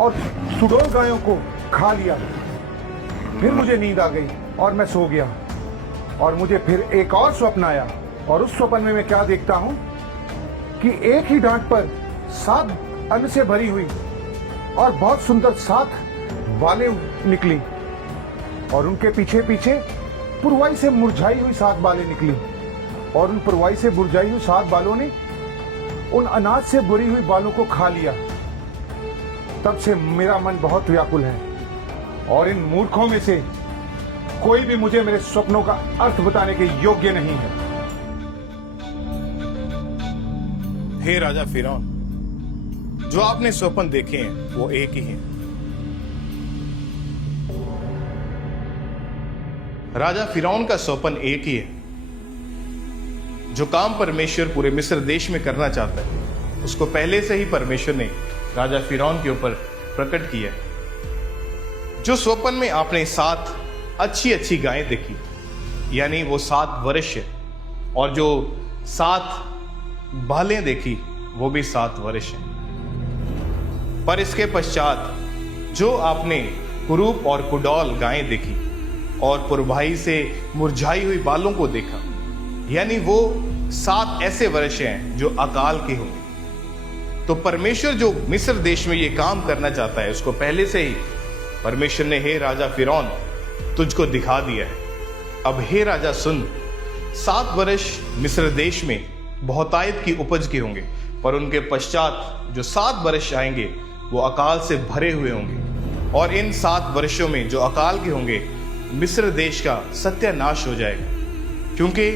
और सुडौल गायों को खा लिया। फिर मुझे नींद आ गई और मैं सो गया और मुझे फिर एक और स्वप्न आया और उस स्वप्न में मैं क्या देखता हूं कि एक ही डांट पर 7 अन्न से भरी हुई और बहुत सुंदर 7 बालें निकली और उनके पीछे पीछे पुरवाई से मुरझाई हुई 7 बालें निकली और उन पुरवाई से मुरझाई हुई 7 बालों ने उन अनाज से भरी हुई बालों को खा लिया। तब से मेरा मन बहुत व्याकुल है और इन मूर्खों में से कोई भी मुझे मेरे स्वप्नों का अर्थ बताने के योग्य नहीं है। हे राजा फिरौन, जो आपने स्वप्न देखे हैं वो एक ही हैं। राजा फिरौन का स्वप्न एक ही है। जो काम परमेश्वर पूरे मिस्र देश में करना चाहता है उसको पहले से ही परमेश्वर ने राजा फिरौन के ऊपर प्रकट किया है। जो स्वप्न में आपने 7 अच्छी अच्छी गायें देखी, यानी वो 7 वर्ष है, और जो 7 बालें देखी वो भी 7 वर्ष है। पर इसके पश्चात जो आपने कुरूप और कुडौल गायें देखी और पुरवाई से मुरझाई हुई बालों को देखा, यानी वो 7 ऐसे वर्ष हैं जो अकाल के होंगे। तो परमेश्वर जो मिस्र देश में ये काम करना चाहता है उसको पहले से ही परमेश्वर ने हे राजा फिरौन तुझको दिखा दिया है। अब हे राजा सुन, 7 वर्ष मिस्र देश में बहुतायत की उपज के होंगे, पर उनके पश्चात जो 7 वर्ष आएंगे वो अकाल से भरे हुए होंगे। और इन 7 वर्षों में जो अकाल के होंगे मिस्र देश का सत्यानाश हो जाएगा, क्योंकि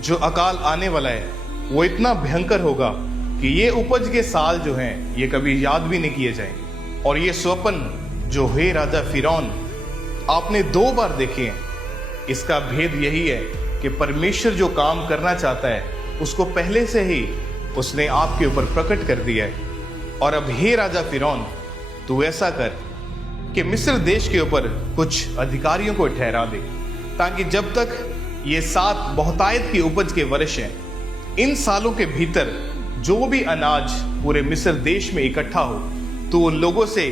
जो अकाल आने वाला है वो इतना भयंकर होगा कि ये उपज के साल जो हैं ये कभी याद भी नहीं किए जाएंगे। और ये स्वप्न जो हे राजा फिरौन आपने 2 बार देखे हैं, इसका भेद यही है कि परमेश्वर जो काम करना चाहता है उसको पहले से ही उसने आपके ऊपर प्रकट कर दिया है। और अब हे राजा फिरौन तू ऐसा कर कि मिस्र देश के ऊपर कुछ अधिकारियों को ठहरा दे, ताकि जब तक ये 7 बहुतायत की उपज के वर्ष हैं, इन सालों के भीतर जो भी अनाज पूरे मिस्र देश में इकट्ठा हो तो उन लोगों से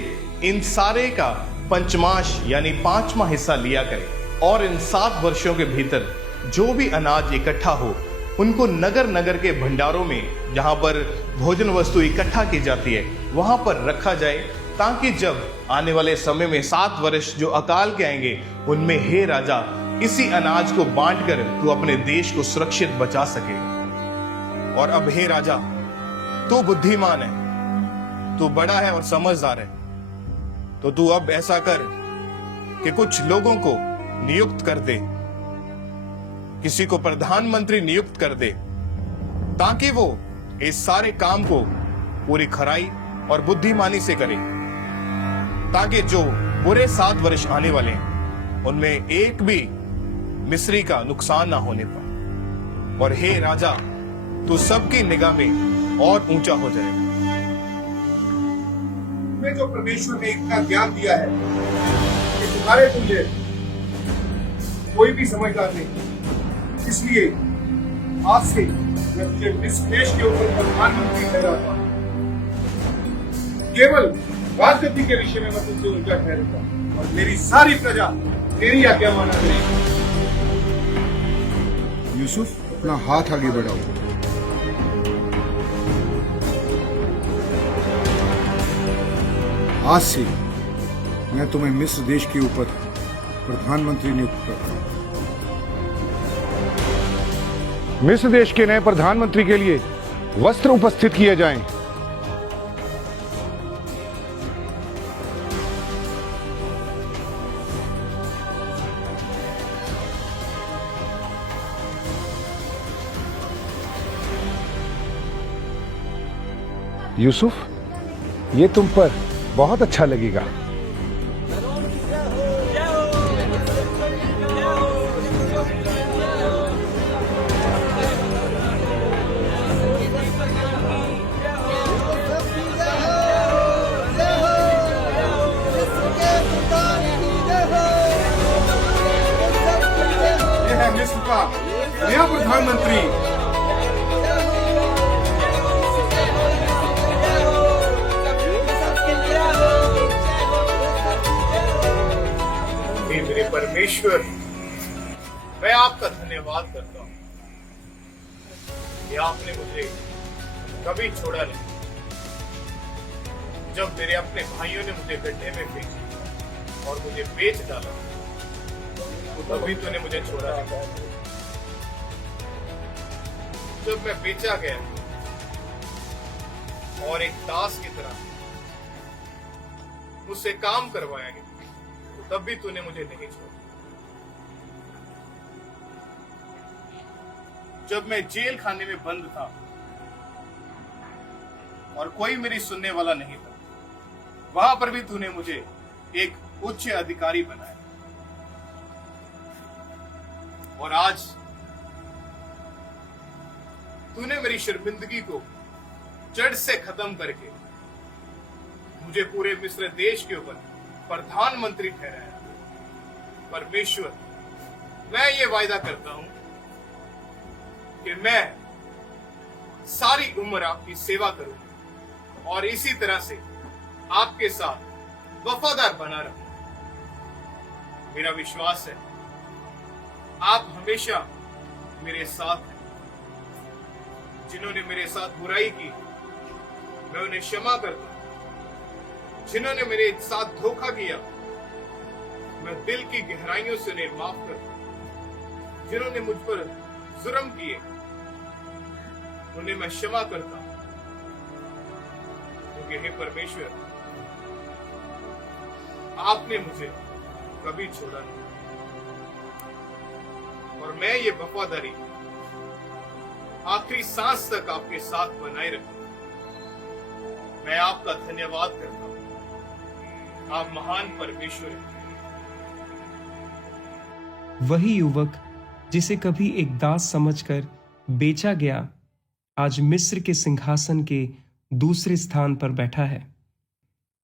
इन सारे का पंचमाश यानी 5वां हिस्सा लिया करे। और इन 7 वर्षों के भीतर जो भी अनाज इकट्ठा हो उनको नगर नगर के भंडारों में जहां पर भोजन वस्तु इकट्ठा की जाती है वहां पर रखा जाए, ताकि जब आने वाले समय में 7 वर्ष जो अकाल के आएंगे उनमें हे राजा इसी अनाज को बांटकर तू अपने देश को सुरक्षित बचा सकेगा। और अब हे राजा तू बुद्धिमान है, तू बड़ा है और समझदार है, तो तू अब ऐसा कर कि कुछ लोगों को नियुक्त कर दे, किसी को प्रधानमंत्री नियुक्त कर दे, ताकि वो इस सारे काम को पूरी खराई और बुद्धिमानी से करे, ताकि जो बुरे 7 वर्ष आने वाले हैं उनमें एक भी मिस्री का नुकसान ना होने पाए। और हे राजा, तू सबकी निगाह में और ऊंचा हो जाएगा। तुम्हें जो परमेश्वर ने इतना ज्ञान दिया है कि तुम्हारे तुल्य कोई भी समझदार नहीं, इसलिए आज से मैं तुझे इस देश के ऊपर प्रधानमंत्री ठहराता हूं। केवल राजनीति के विषय में मैं तुझसे ऊंचा ठहराता और मेरी सारी प्रजा तेरी आज्ञा माना करेगी। यूसुफ, अपना हाथ आगे बढ़ाओ। आज से मैं तुम्हें मिस्र देश के ऊपर प्रधानमंत्री नियुक्त करता हूं। मिस्र देश के नए प्रधानमंत्री के लिए वस्त्र उपस्थित किए जाएं। यूसुफ, ये तुम पर बहुत अच्छा लगेगा। ये है मिस्र का नया प्रधानमंत्री। मेरे परमेश्वर, मैं आपका धन्यवाद करता हूँ कि आपने मुझे कभी छोड़ा नहीं। जब मेरे अपने भाइयों ने मुझे गड्ढे में फेंका और मुझे बेच डाला, तभी तूने मुझे छोड़ा नहीं। जब मैं बेचा गया और एक दास की तरह मुझसे काम करवाया गया, तब भी तूने मुझे नहीं छोड़ा। जब मैं जेल खाने में बंद था और कोई मेरी सुनने वाला नहीं था, वहां पर भी तूने मुझे एक उच्च अधिकारी बनाया। और आज तूने मेरी शर्मिंदगी को जड़ से खत्म करके मुझे पूरे मिस्र देश के ऊपर प्रधानमंत्री ठहराया। परमेश्वर, मैं ये वायदा करता हूं कि मैं सारी उम्र आपकी सेवा करूंगा और इसी तरह से आपके साथ वफादार बना रहूंगा। मेरा विश्वास है आप हमेशा मेरे साथ हैं। जिन्होंने मेरे साथ बुराई की, मैं उन्हें क्षमा करता हूं। जिन्होंने मेरे साथ धोखा किया, मैं दिल की गहराइयों से उन्हें माफ करता हूं। जिन्होंने मुझ पर जुर्म किए, उन्हें मैं क्षमा करता हूं। क्योंकि हे परमेश्वर, आपने मुझे कभी छोड़ा नहीं और मैं ये वफादारी आखिरी सांस तक आपके साथ बनाए रखूंगा। मैं आपका धन्यवाद करता हूं। आप महान परमेश्वर हैं। वही युवक जिसे कभी एक दास समझकर बेचा गया, आज मिस्र के सिंहासन के दूसरे स्थान पर बैठा है।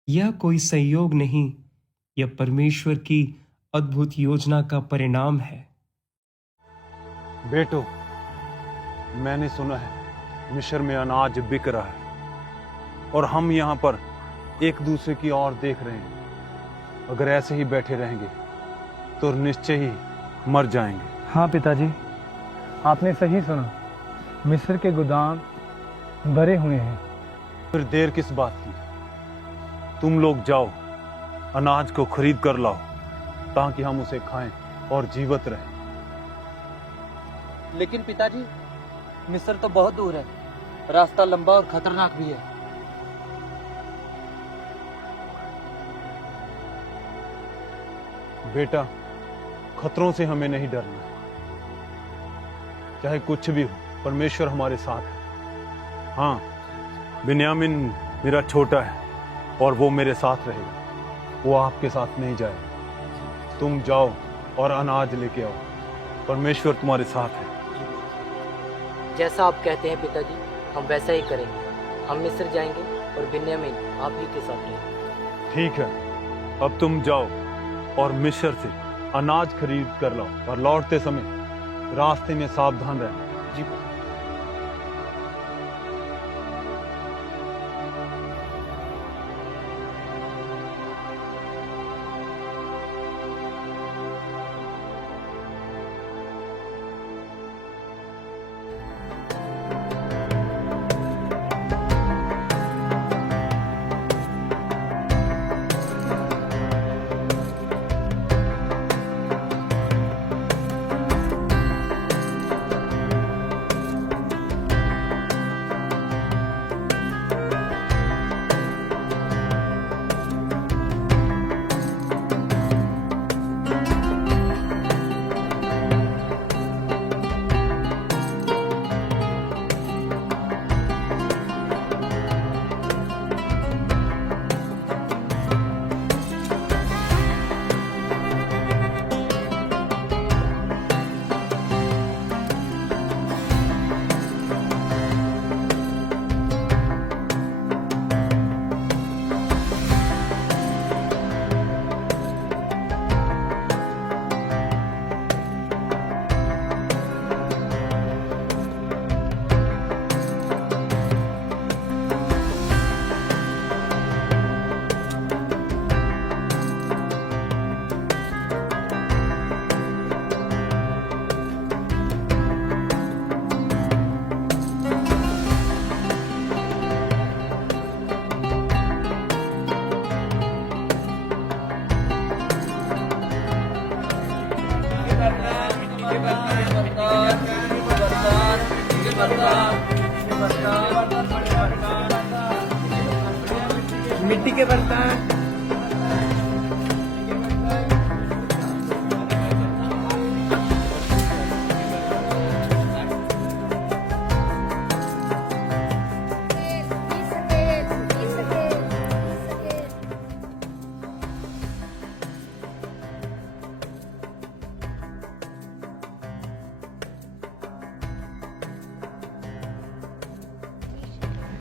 यह कोई संयोग नहीं, यह परमेश्वर की अद्भुत योजना का परिणाम है। बेटो, मैंने सुना है मिस्र में अनाज बिक रहा है और हम यहाँ पर एक दूसरे की ओर देख रहे हैं। अगर ऐसे ही बैठे रहेंगे तो निश्चय ही मर जाएंगे। हाँ पिताजी, आपने सही सुना। मिस्र के गोदाम भरे हुए हैं। फिर देर किस बात की? तुम लोग जाओ, अनाज को खरीद कर लाओ ताकि हम उसे खाएं और जीवित रहें। लेकिन पिताजी, मिस्र तो बहुत दूर है, रास्ता लंबा और खतरनाक भी है। बेटा, खतरों से हमें नहीं डरना। चाहे कुछ भी हो, परमेश्वर हमारे साथ है। हाँ, बिन्यामीन मेरा छोटा है और वो मेरे साथ रहेगा, वो आपके साथ नहीं जाएगा। तुम जाओ और अनाज लेके आओ, परमेश्वर तुम्हारे साथ है। जैसा आप कहते हैं पिताजी, हम वैसा ही करेंगे। हम मिस्र जाएंगे और बिन्यामीन आप ही के साथ रहेंगे। ठीक है, अब तुम जाओ और मिस्र से अनाज खरीद कर लाओ और लौटते समय रास्ते में सावधान रहना। जी। मिट्टी के बर्तन,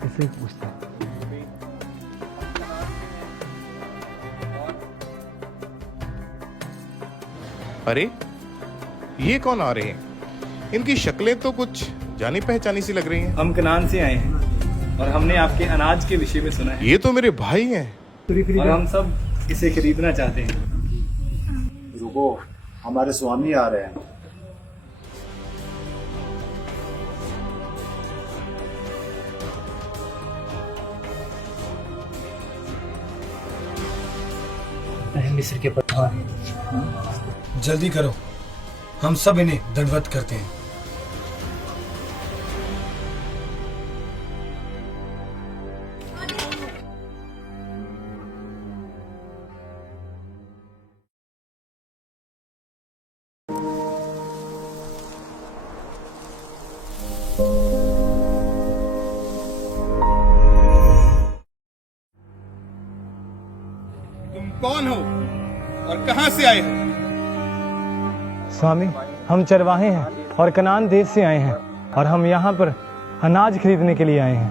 इससे ही पूछता है। अरे ये कौन आ रहे हैं? इनकी शक्लें तो कुछ जानी पहचानी सी लग रही हैं। हम कनान से आए हैं और हमने आपके अनाज के विषय में सुना है। ये तो मेरे भाई हैं। और हम सब इसे खरीदना चाहते हैं। रुको, हमारे स्वामी आ रहे हैं। मिस्र के प्रधान, जल्दी करो, हम सब इन्हें दंडवत करते हैं। तुम कौन हो और कहां से आए हो? स्वामी, हम चरवाहे हैं और कनान देश से आए हैं और हम यहाँ पर अनाज खरीदने के लिए आए हैं।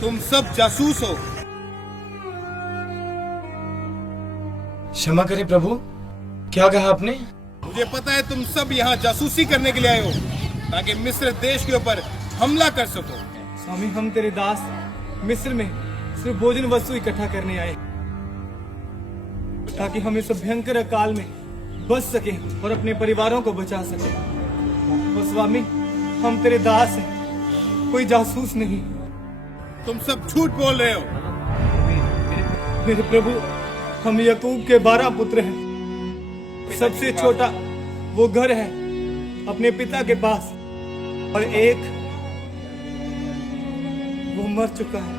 तुम सब जासूस हो। क्षमा करें प्रभु, क्या कहा आपने? मुझे पता है तुम सब यहाँ जासूसी करने के लिए आए हो ताकि मिस्र देश के ऊपर हमला कर सको। स्वामी, हम तेरे दास मिस्र में सिर्फ भोजन वस्तु इकट्ठा करने आए ताकि हम इस भयंकर अकाल में बच सके और अपने परिवारों को बचा सके। और स्वामी, हम तेरे दास हैं, कोई जासूस नहीं। तुम सब झूठ बोल रहे हो। मेरे प्रभु, हम याकूब के 12 पुत्र हैं। सबसे छोटा वो घर है अपने पिता के पास और एक वो मर चुका है।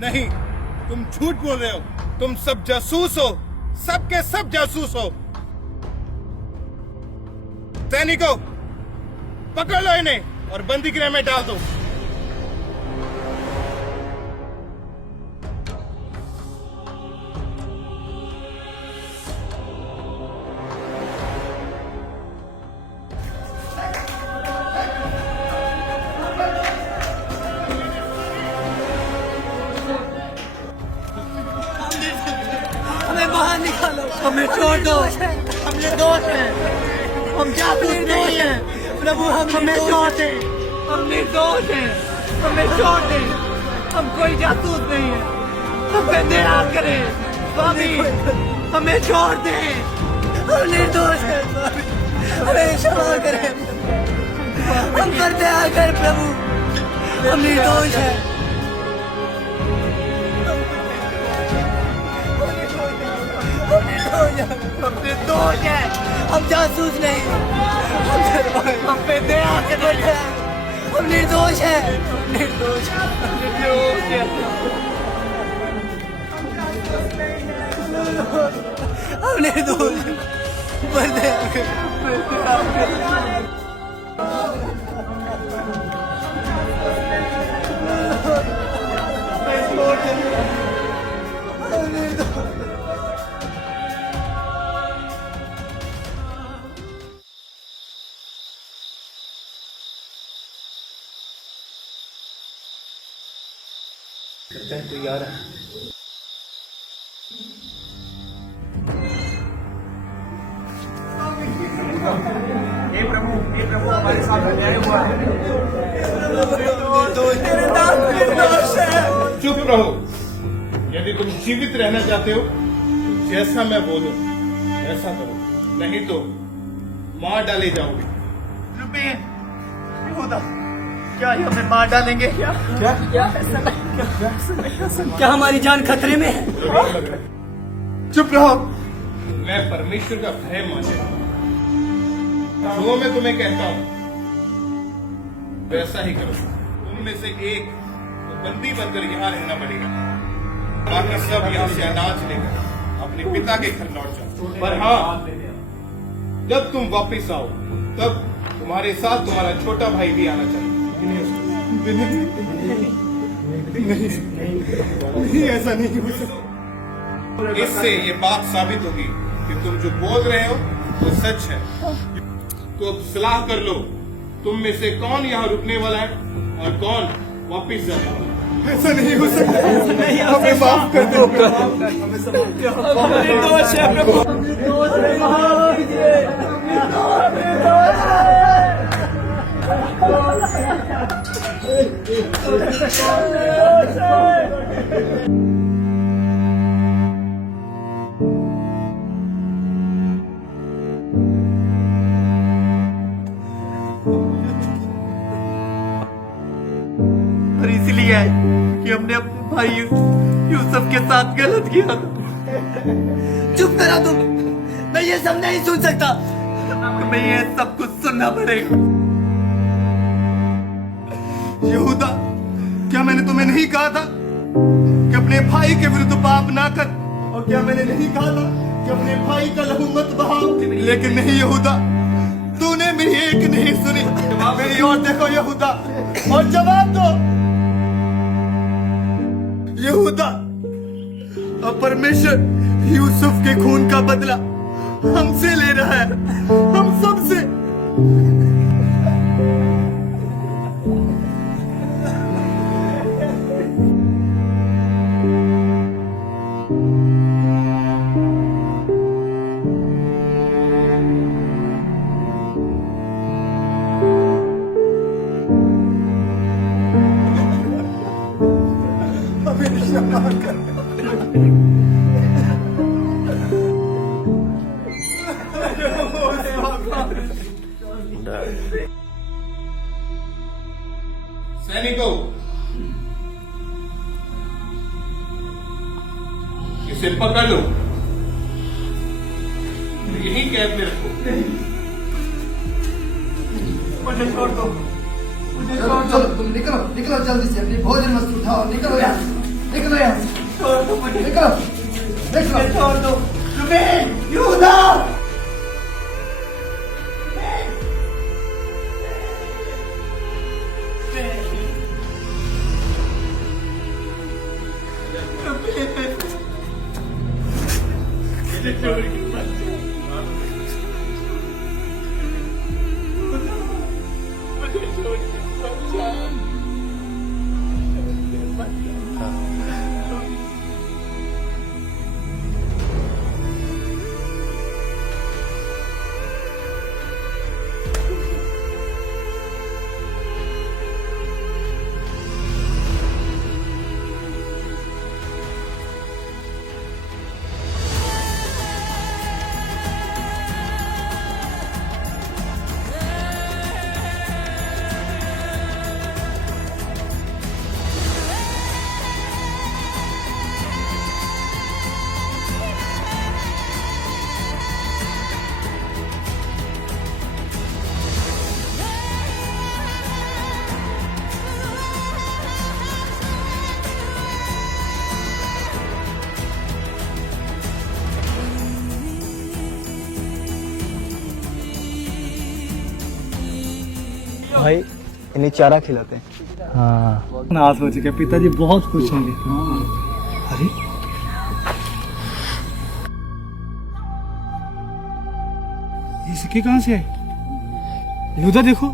नहीं, तुम झूठ बोल रहे हो। तुम सब जासूस हो, सबके सब जासूस हो। सैनिकों, पकड़ लो इन्हें और बंदी गृह में डाल दो। हमें बाहर निकालो, हमें छोड़ दो, हम निर्दोष हैं, हम जासूस नहीं हैं। प्रभु हमें छोड़ दे, हम निर्दोष हैं, हमें छोड़ दे, हम कोई जासूस नहीं है, हमें दया करें स्वामी, हमें छोड़ दे, हम निर्दोष हैं स्वामी, हमें क्षमा करें, हम पर दया कर प्रभु, हम निर्दोष हैं। हम निर्दोष हैं, हम जासूस नहीं, हम पे दया कर, हम निर्दोष हैं, निर्दोष हैं, हम निर्दोष हैं, पर दया तो यार हे प्रभु हमारे साथ अन्याय हुआ है। चुप रहो। यदि तुम जीवित रहना चाहते हो, जैसा मैं बोलूं ऐसा करो, नहीं तो मार डाले जाओगे। रुपये खुदा, क्या ये हमें मार डालेंगे? क्या क्या हमारी जान खतरे में है? चुप रहो। मैं परमेश्वर का भय मानता हूं, जो मैं तुम्हें कहता हूं वैसा ही करो। तुम में से एक तो बंदी बनकर यहाँ रहना पड़ेगा, बाकी सब यहाँ से अनाज लेकर अपने पिता के घर लौट जाओ। पर हाँ, जब तुम वापस आओ तब तुम्हारे साथ तुम्हारा छोटा भाई भी आना चाहिए। नहीं, ऐसा नहीं हो सकता। इससे ये बात साबित होगी कि तुम जो बोल रहे हो वो सच है। तो अब सलाह कर लो, तुम में से कौन यहाँ रुकने वाला है और कौन वापिस जाने वाला है। ऐसा नहीं हो सकता, हमें माफ कर दो प्रभु, हमें निर्दोष है प्रभु, और इसलिए कि हमने अपने भाई यूसुफ के साथ गलत किया। चुप करा तुम, मैं ये सब नहीं सुन सकता, मैं ये सब कुछ सुनना पड़ेगा। यहूदा, क्या मैंने तुम्हें नहीं कहा था कि अपने भाई के विरुद्ध पाप ना कर? और क्या मैंने नहीं कहा था कि अपने भाई का लहू मत बहाओ? लेकिन नहीं यहूदा, तूने मेरी एक नहीं सुनी। मेरी ओर देखो यहूदा और जवाब दो। यहूदा, अब परमेश्वर यूसुफ के खून का बदला हमसे ले रहा है, हम सबसे। सैनिकों, इसे पकड़ लो, यही कैद में रखो। मुझे छोड़ दो, मुझे छोड़ दो। तुम निकलो, निकलो जल्दी से, अपनी भोजन वस्तु उठाओ, निकलो यहाँ। निकलो यहाँ, छोड़ दो मुझे, निकलो, निकलो, छोड़ दो, रुबेन, यहूदा। भाई इन्हें चारा खिलाते हैं। हाँ नाथ हो चुके, पिताजी बहुत खुश होंगे। अरे ये सिक्के कहाँ से आए? यहूदा देखो,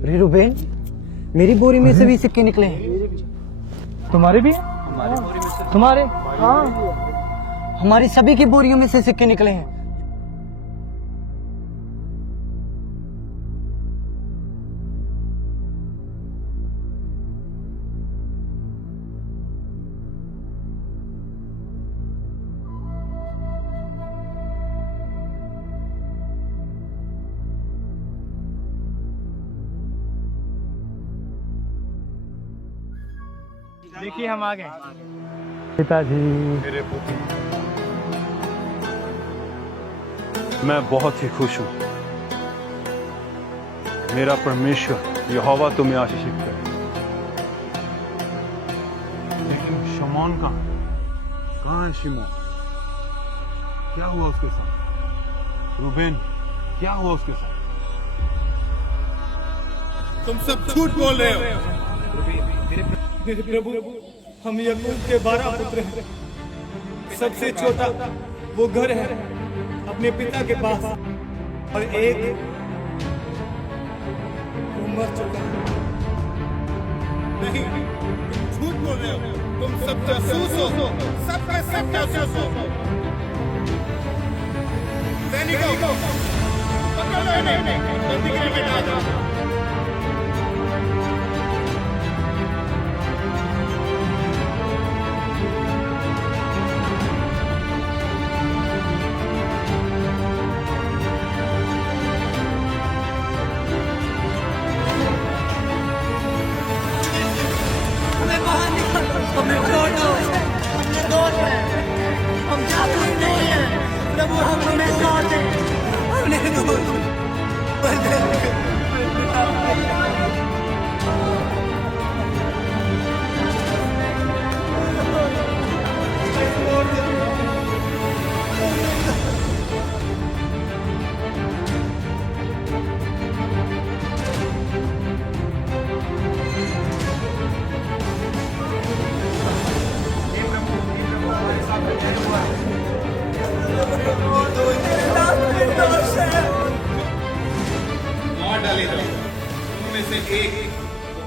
अरे रुबेन, मेरी बोरी में से भी सिक्के निकले हैं। तुम्हारे भी? तुम्हारे? हाँ, हमारी सभी की बोरियों में से सिक्के निकले हैं। देखिए हम आ गए। पिताजी, मेरे पुत्र, मैं बहुत ही खुश हूं। मेरा परमेश्वर यहोवा तुम्हें आशीषित करे। लेकिन शमौन कहाँ है शिमोन? क्या हुआ उसके साथ? रूबेन, क्या हुआ उसके साथ? तुम सब झूठ बोल रहे हो। मेरे प्रभु, हम याकूब के 12 पुत्र हैं। सबसे छोटा वो घर है अपने पिता के पास, और एक वो मर चुका है। नहीं, तुम झूठ बोल रहे हो। तुम सब जासूस हो, सब के सब जासूस हो। सैनिकों, पकड़ लो इन्हें, जल्दी करें बेटा।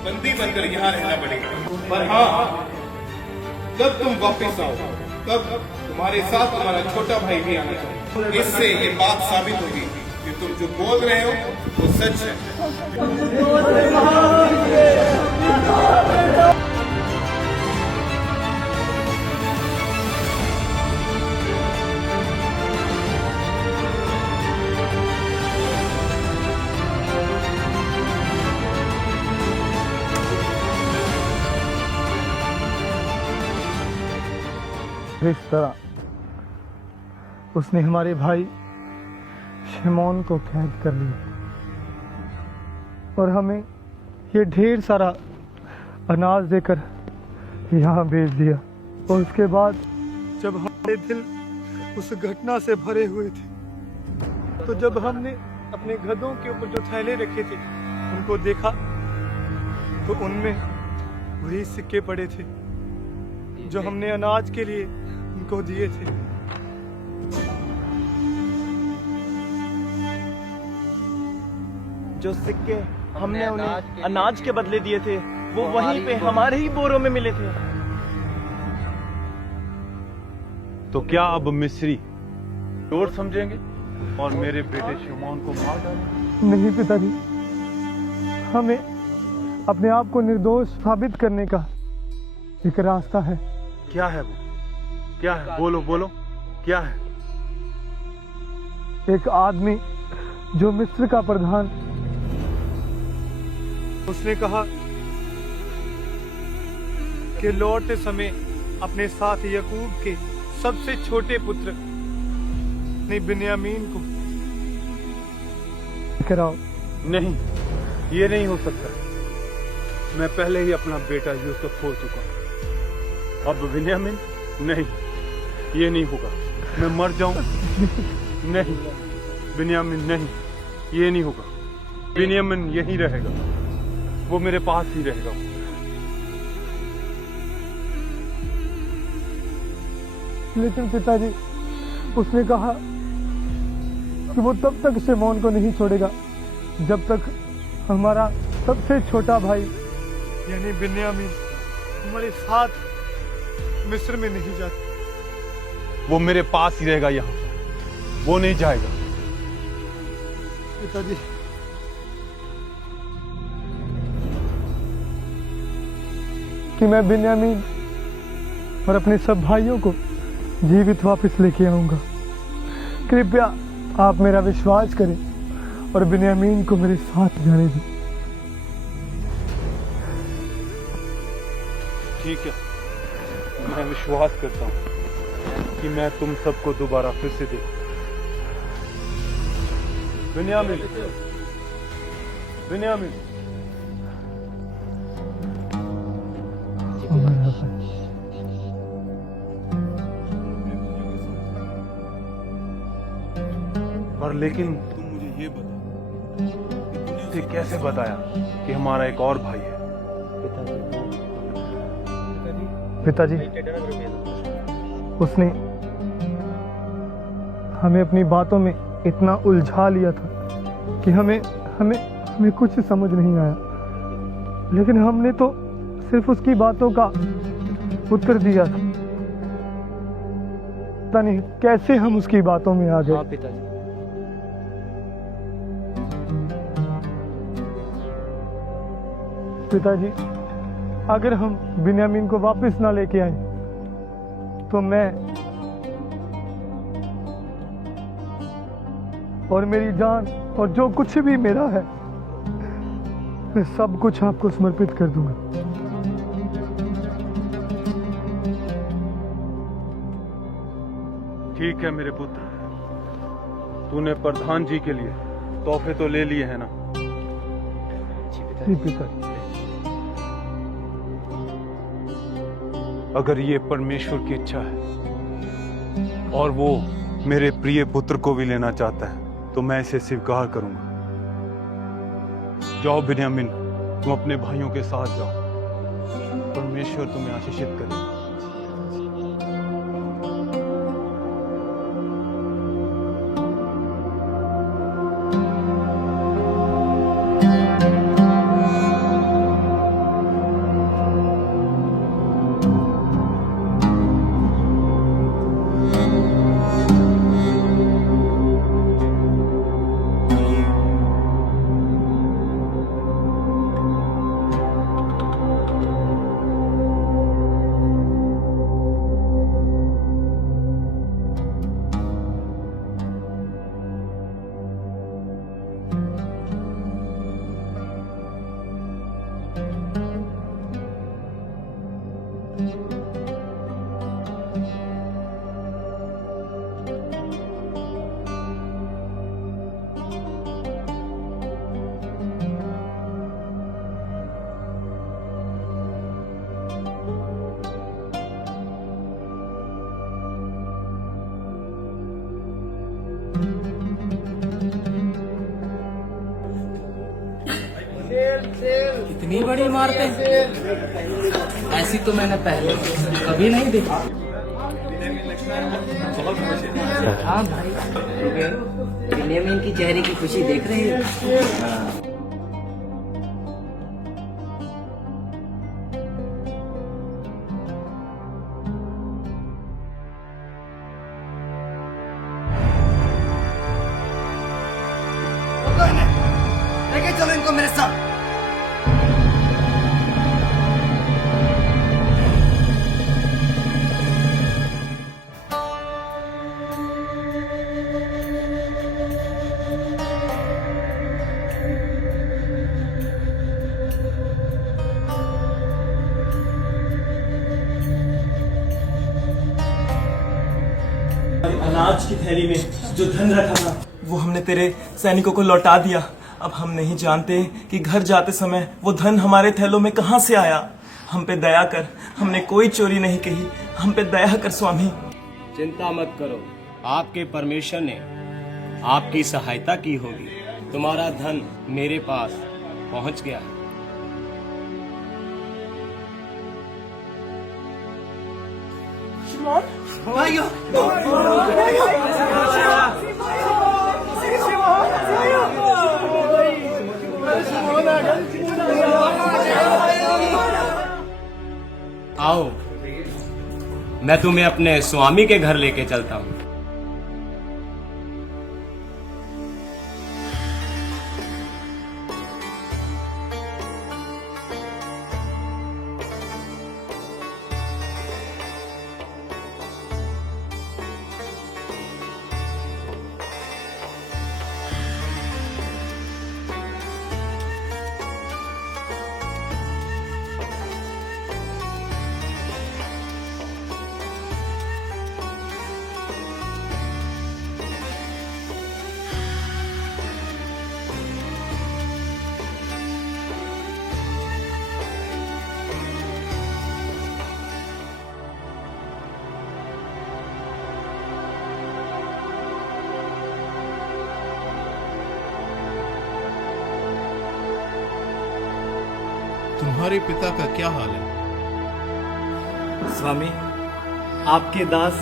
बंदी बनकर यहाँ रहना पड़ेगा। पर हाँ, जब तुम वापस आओ तब तुम्हारे साथ तुम्हारा छोटा भाई भी आना चाहिए। इससे ये बात साबित होगी कि तुम जो बोल रहे हो वो सच है। इस तरह उसने हमारे भाई शिमोन को कैद कर लिया और हमें ये ढेर सारा अनाज देकर यहाँ भेज दिया। और उसके बाद जब हमारे दिल उस घटना से भरे हुए थे, तो जब हमने अपने गधों के ऊपर जो थैले रखे थे उनको देखा, तो उनमें वही सिक्के पड़े थे जो हमने अनाज के लिए उनको दिए थे। जो सिक्के हमने उन्हें अनाज के बदले दिए थे, वो वहीं पे हमारे ही बोरों में मिले थे। तो क्या अब मिस्री चोर समझेंगे और मेरे बेटे शिमोन को मार डालेंगे? नहीं पिताजी, हमें अपने आप को निर्दोष साबित करने का एक रास्ता है। क्या है वो? क्या है? बोलो बोलो, क्या है? एक आदमी जो मिस्र का प्रधान, उसने कहा कि लौटते समय अपने साथ याकूब के सबसे छोटे पुत्र बिन्यामीन को कराओ। नहीं, ये नहीं हो सकता। मैं पहले ही अपना बेटा यूसुफ खो चुका हूं। अब बिन्यामीन? नहीं, ये नहीं होगा। मैं मर जाऊं? नहीं, बिन्यामीन नहीं, ये नहीं होगा। बिन्यामीन यहीं रहेगा, वो मेरे पास ही रहेगा। लेकिन पिताजी, उसने कहा कि वो तब तक शिमोन को नहीं छोड़ेगा जब तक हमारा सबसे छोटा भाई यानी बिन्यामीन हमारे साथ मिस्र में नहीं जाता। वो मेरे पास ही रहेगा यहाँ, वो नहीं जाएगा। पिताजी, कि मैं बिन्यामीन और अपने सब भाइयों को जीवित वापस लेके आऊंगा। कृपया आप मेरा विश्वास करें और बिन्यामीन को मेरे साथ जाने दें। ठीक है, मैं विश्वास करता हूं कि मैं तुम सबको दोबारा फिर से देखूं। बिन्यामीन, बिन्यामीन, पर लेकिन तुम मुझे ये बता, तुमने कैसे बताया कि हमारा एक और भाई है? पिताजी, उसने हमें अपनी बातों में इतना उलझा लिया था कि हमें कुछ समझ नहीं आया। लेकिन हमने तो सिर्फ उसकी बातों का उत्तर दिया था। पता नहीं कैसे हम उसकी बातों में आ गए। हाँ पिताजी। पिताजी, अगर हम बिन्यामीन को वापस ना लेके आए तो मैं और मेरी जान और जो कुछ भी मेरा है, मैं सब कुछ आपको समर्पित कर दूंगा। ठीक है मेरे पुत्र, तूने प्रधान जी के लिए तोहफे तो ले लिए हैं ना? जी पिताजी। अगर ये परमेश्वर की इच्छा है और वो मेरे प्रिय पुत्र को भी लेना चाहता है तो मैं इसे स्वीकार करूंगा। जाओ बिन्यामीन, तुम अपने भाइयों के साथ जाओ। परमेश्वर तुम्हें आशीषित करे। कितनी बड़ी इमारतें, ऐसी तो मैंने पहले कभी नहीं देखी। हाँ भाई, बिन्यामीन की चेहरे की खुशी देख रही है। लेके चलो इनको मेरे साथ। अनाज की थैली में जो धन रखा था वो हमने तेरे सैनिकों को लौटा दिया। अब हम नहीं जानते कि घर जाते समय वो धन हमारे थैलों में कहां से आया। हम पे दया कर, हमने कोई चोरी नहीं कही, हम पे दया कर स्वामी। चिंता मत करो, आपके परमेश्वर ने आपकी सहायता की होगी। तुम्हारा धन मेरे पास पहुंच गया है। भाइयों, आओ, मैं तुम्हें अपने स्वामी के घर लेके चलता हूँ। तुम्हारे पिता का क्या हाल है? स्वामी, आपके दास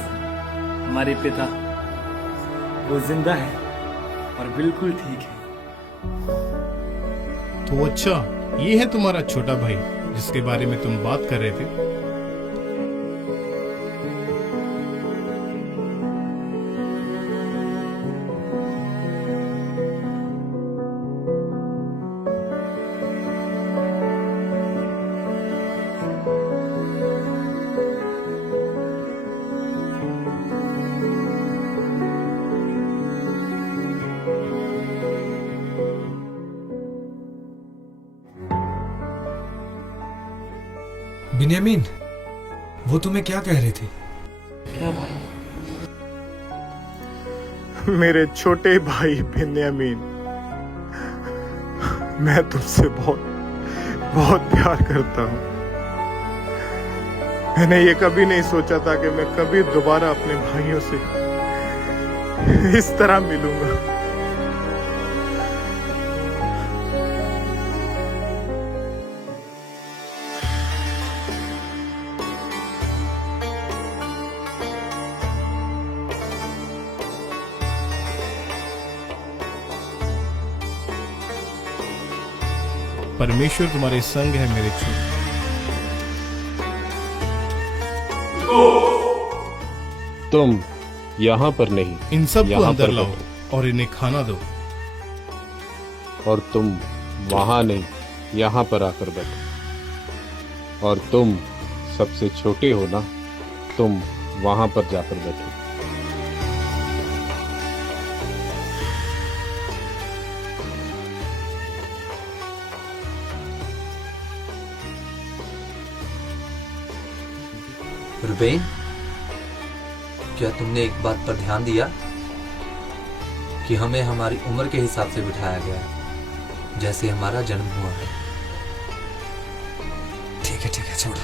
हमारे पिता वो जिंदा है और बिल्कुल ठीक है। तो अच्छा, ये है तुम्हारा छोटा भाई जिसके बारे में तुम बात कर रहे थे। बिन्यामीन, वो तुम्हें क्या कह रहे थे? क्या भाई? मेरे छोटे भाई बिन्यामीन, मैं तुमसे बहुत बहुत प्यार करता हूँ। मैंने ये कभी नहीं सोचा था कि मैं कभी दोबारा अपने भाइयों से इस तरह मिलूंगा। परमेश्वर तुम्हारे संग है मेरे छोटे। तुम यहाँ पर नहीं, इन सबको अंदर पर लाओ बैठो। और इन्हें खाना दो। और तुम वहां नहीं, यहाँ पर आकर बैठो। और तुम सबसे छोटे हो ना, तुम वहां पर जाकर बैठो। रुबेन, क्या तुमने एक बात पर ध्यान दिया कि हमें हमारी उम्र के हिसाब से बिठाया गया है, जैसे हमारा जन्म हुआ है। ठीक है, छोड़ो।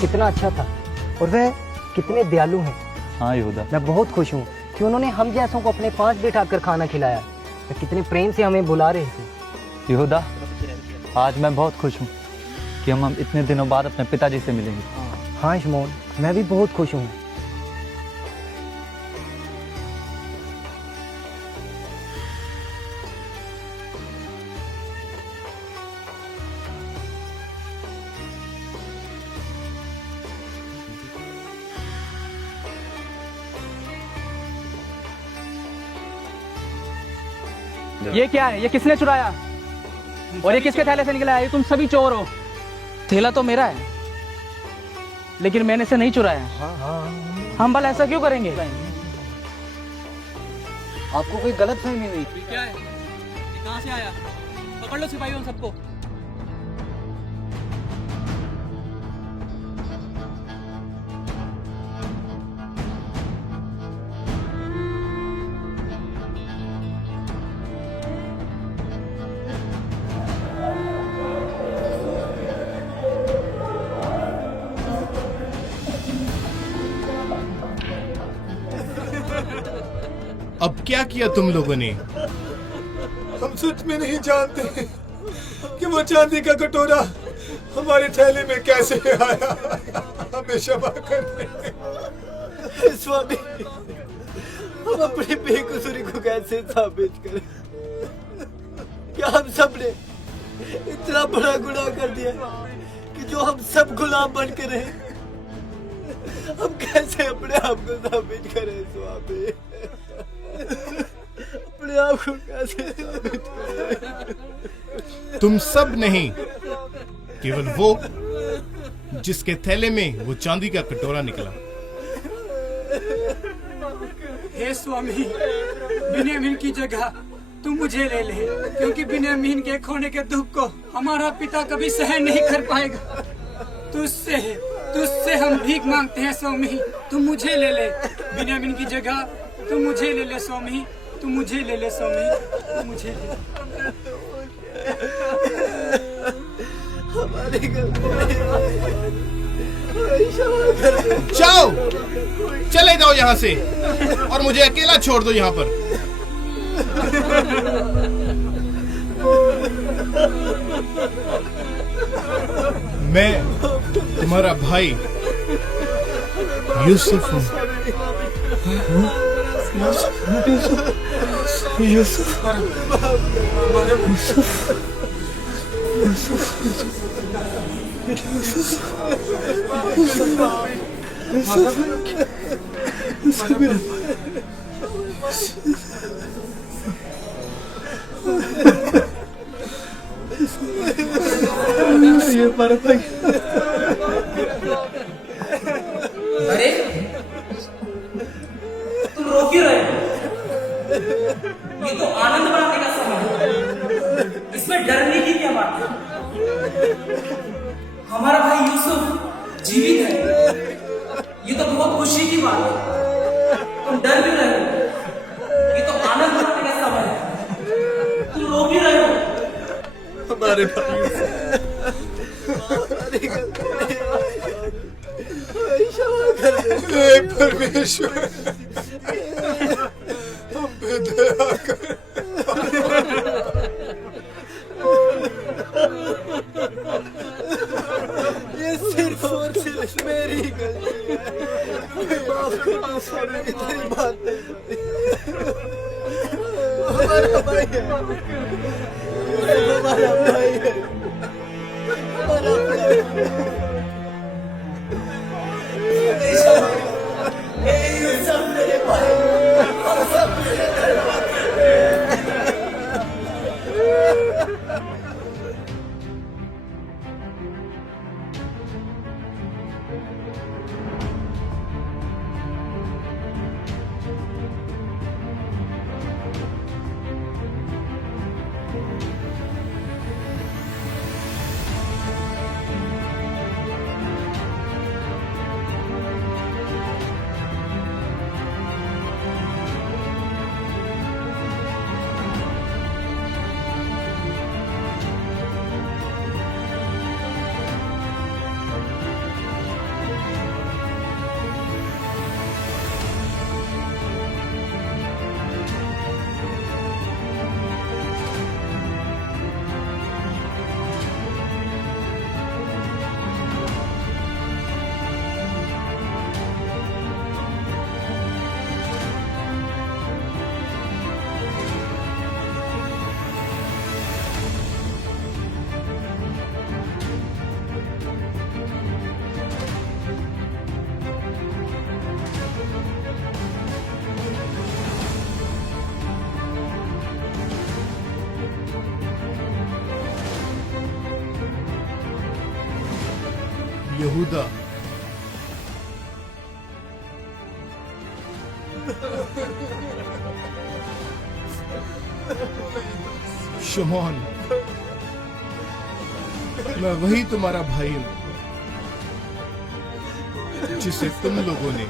कितना अच्छा था और वह कितने दयालु हैं। हाँ यहूदा, मैं बहुत खुश हूँ कि उन्होंने हम जैसों को अपने पास बिठाकर खाना खिलाया। वे कितने प्रेम से हमें बुला रहे थे। यहूदा, आज मैं बहुत खुश हूँ कि हम इतने दिनों बाद अपने पिताजी से मिलेंगे। हाँ शमोन, मैं भी बहुत खुश हूँ। ये क्या है? ये किसने चुराया? और ये किसके थैले से निकला है? ये तुम सभी चोर हो। थैला तो मेरा है, लेकिन मैंने इसे नहीं चुराया। हम भला ऐसा क्यों करेंगे? आपको कोई गलत फहमी हुई? क्या है? ये कहाँ से आया? पकड़ लो सिपाहियों उन सबको। अब क्या किया तुम लोगों ने? हम सच में नहीं जानते कि वो चांदी का कटोरा हमारे थैले में कैसे आया। हमें क्षमा कर दे स्वामी, हम अपनी बेकसूरी को कैसे साबित करें? क्या हम सब ने इतना बड़ा गुनाह कर दिया कि जो हम सब गुलाम बन के रहे? हम कैसे अपने आप को साबित करें स्वामी? अपने आप को कैसे साबित करें? तुम सब नहीं, केवल वो जिसके थैले में वो चांदी का कटोरा निकला। हे स्वामी, बिन्यामीन की जगह तुम मुझे ले ले, क्योंकि बिन्यामीन के खोने के दुख को हमारा पिता कभी सहन नहीं कर पाएगा। तुझसे हम भीख मांगते हैं स्वामी, तुम मुझे ले ले। बिन्यामीन की जगह तुम मुझे ले ले स्वामी, तुम मुझे ले ले स्वामी, तुम मुझे ले। हमारी जाओ, चले जाओ यहाँ से और मुझे अकेला छोड़ दो यहाँ पर। मैं तुम्हारा भाई यूसुफ हूँ। ये पर अरे तुम रो क्यों रहे हो? ये तो आनंद मनाने का समय है, इसमें डरने की क्या बात है? हमारा भाई यूसुफ जीवित है, ये तो बहुत खुशी की बात है। तुम डर भी रहे हो, ये तो आनंद मनाने का समय है, तुम रो भी रहे हो। हमारे भाई हे परमेश्वर, हम पे दया कर। ये सिर्फ और सिर्फ मेरी गलती है। माफ करना स्वामी, इतनी बात नहीं। हमारा भाई है, हमारा भाई है, हमारा भाई है। ये सब मेरे भाई, हम सब मेरे धन्यवाद करते हैं। यहूदा, शमौन, मैं वही तुम्हारा भाई हूं जिसे तुम लोगों ने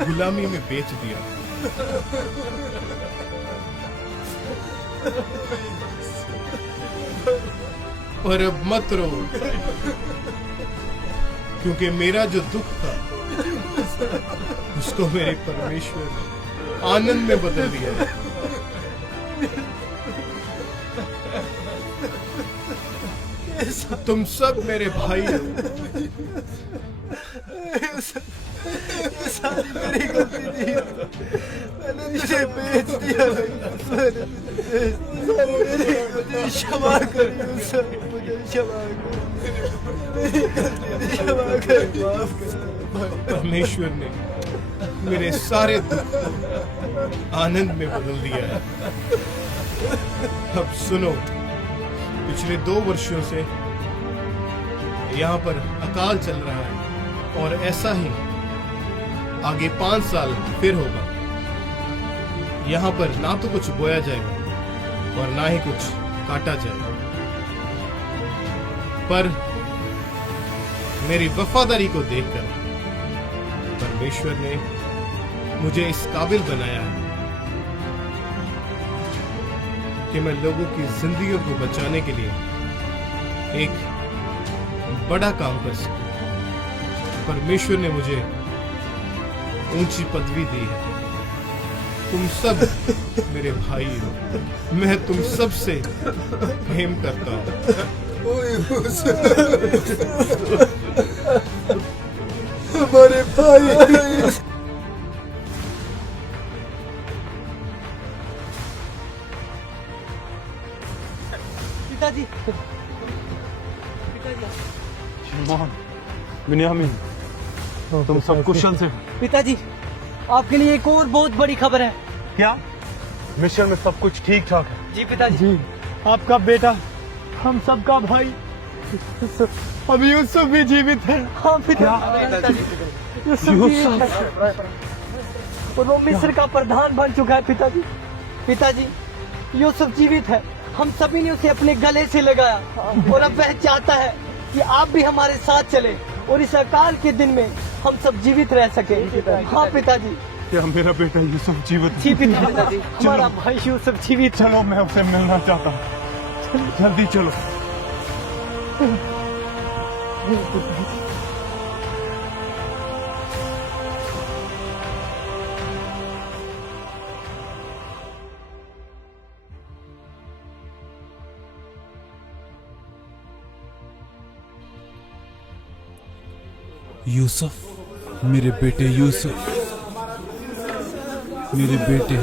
गुलामी में बेच दिया। पर अब मत रो, क्योंकि मेरा जो दुख था उसको मेरे परमेश्वर ने आनंद में बदल दिया है। तुम सब मेरे भाई हो। मेरी गलती नहीं है, मैंने तुझे बेच दिया। मुझे क्षमा कर, मुझे क्षमा कर, माफ कर। परमेश्वर ने मेरे सारे दुख आनंद में बदल दिया है। अब सुनो, पिछले 2 वर्षों से यहाँ पर अकाल चल रहा है और ऐसा ही आगे 5 साल फिर होगा। यहाँ पर ना तो कुछ बोया जाएगा और ना ही कुछ काटा जाएगा, पर मेरी वफादारी को देखकर परमेश्वर ने मुझे इस काबिल बनाया है कि मैं लोगों की जिंदगियों को बचाने के लिए एक बड़ा काम कर सकूं। परमेश्वर ने मुझे ऊंची पदवी दी है। तुम सब मेरे भाई हो, मैं तुम सब से प्रेम करता हूं। हमारे भाई। पिताजी, शमौन, बिन्यामीन, तुम सब कुशल से? पिताजी, आपके लिए एक और बहुत बड़ी खबर है। क्या? मिशन में सब कुछ ठीक ठाक है? जी पिताजी। जी, आपका बेटा, हम सबका भाई, अब यूसुफ भी जीवित है। हाँ पिताजी, और वो मिस्र का प्रधान बन चुका है। पिताजी, पिताजी, यूसुफ जीवित है। हम सभी ने उसे अपने गले से लगाया और अब वह चाहता है कि आप भी हमारे साथ चले और इस अकाल के दिन में हम सब जीवित रह सके। हाँ पिताजी। क्या मेरा बेटा यूसुफ जीवित? जी पिताजी, हमारा भाई यूसुफ जीवित। चलो, मैं उसे मिलना चाहता हूँ, जल्दी चलो। यूसुफ, मेरे बेटे यूसुफ, मेरे बेटे।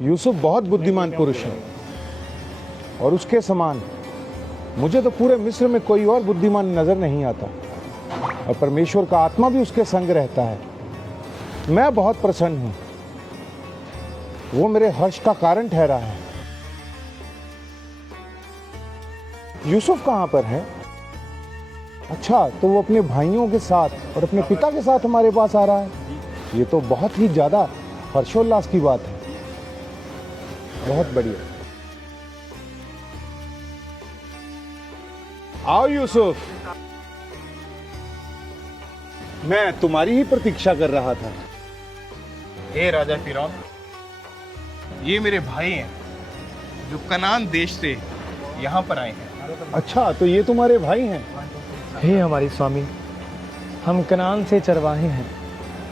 यूसुफ बहुत बुद्धिमान पुरुष है और उसके समान मुझे तो पूरे मिस्र में कोई और बुद्धिमान नजर नहीं आता, और परमेश्वर का आत्मा भी उसके संग रहता है। मैं बहुत प्रसन्न हूं, वो मेरे हर्ष का कारण ठहरा है। यूसुफ कहां पर है? अच्छा, तो वो अपने भाइयों के साथ और अपने पिता के साथ हमारे पास आ रहा है। ये तो बहुत ही ज्यादा हर्षोल्लास की बात है। बहुत बढ़िया। आओ यूसुफ, मैं तुम्हारी ही प्रतीक्षा कर रहा था। हे राजा फिरौन, ये मेरे भाई हैं जो कनान देश से यहाँ पर आए हैं। अच्छा, तो ये तुम्हारे भाई हैं? हे हमारे स्वामी, हम कनान से चरवाहे हैं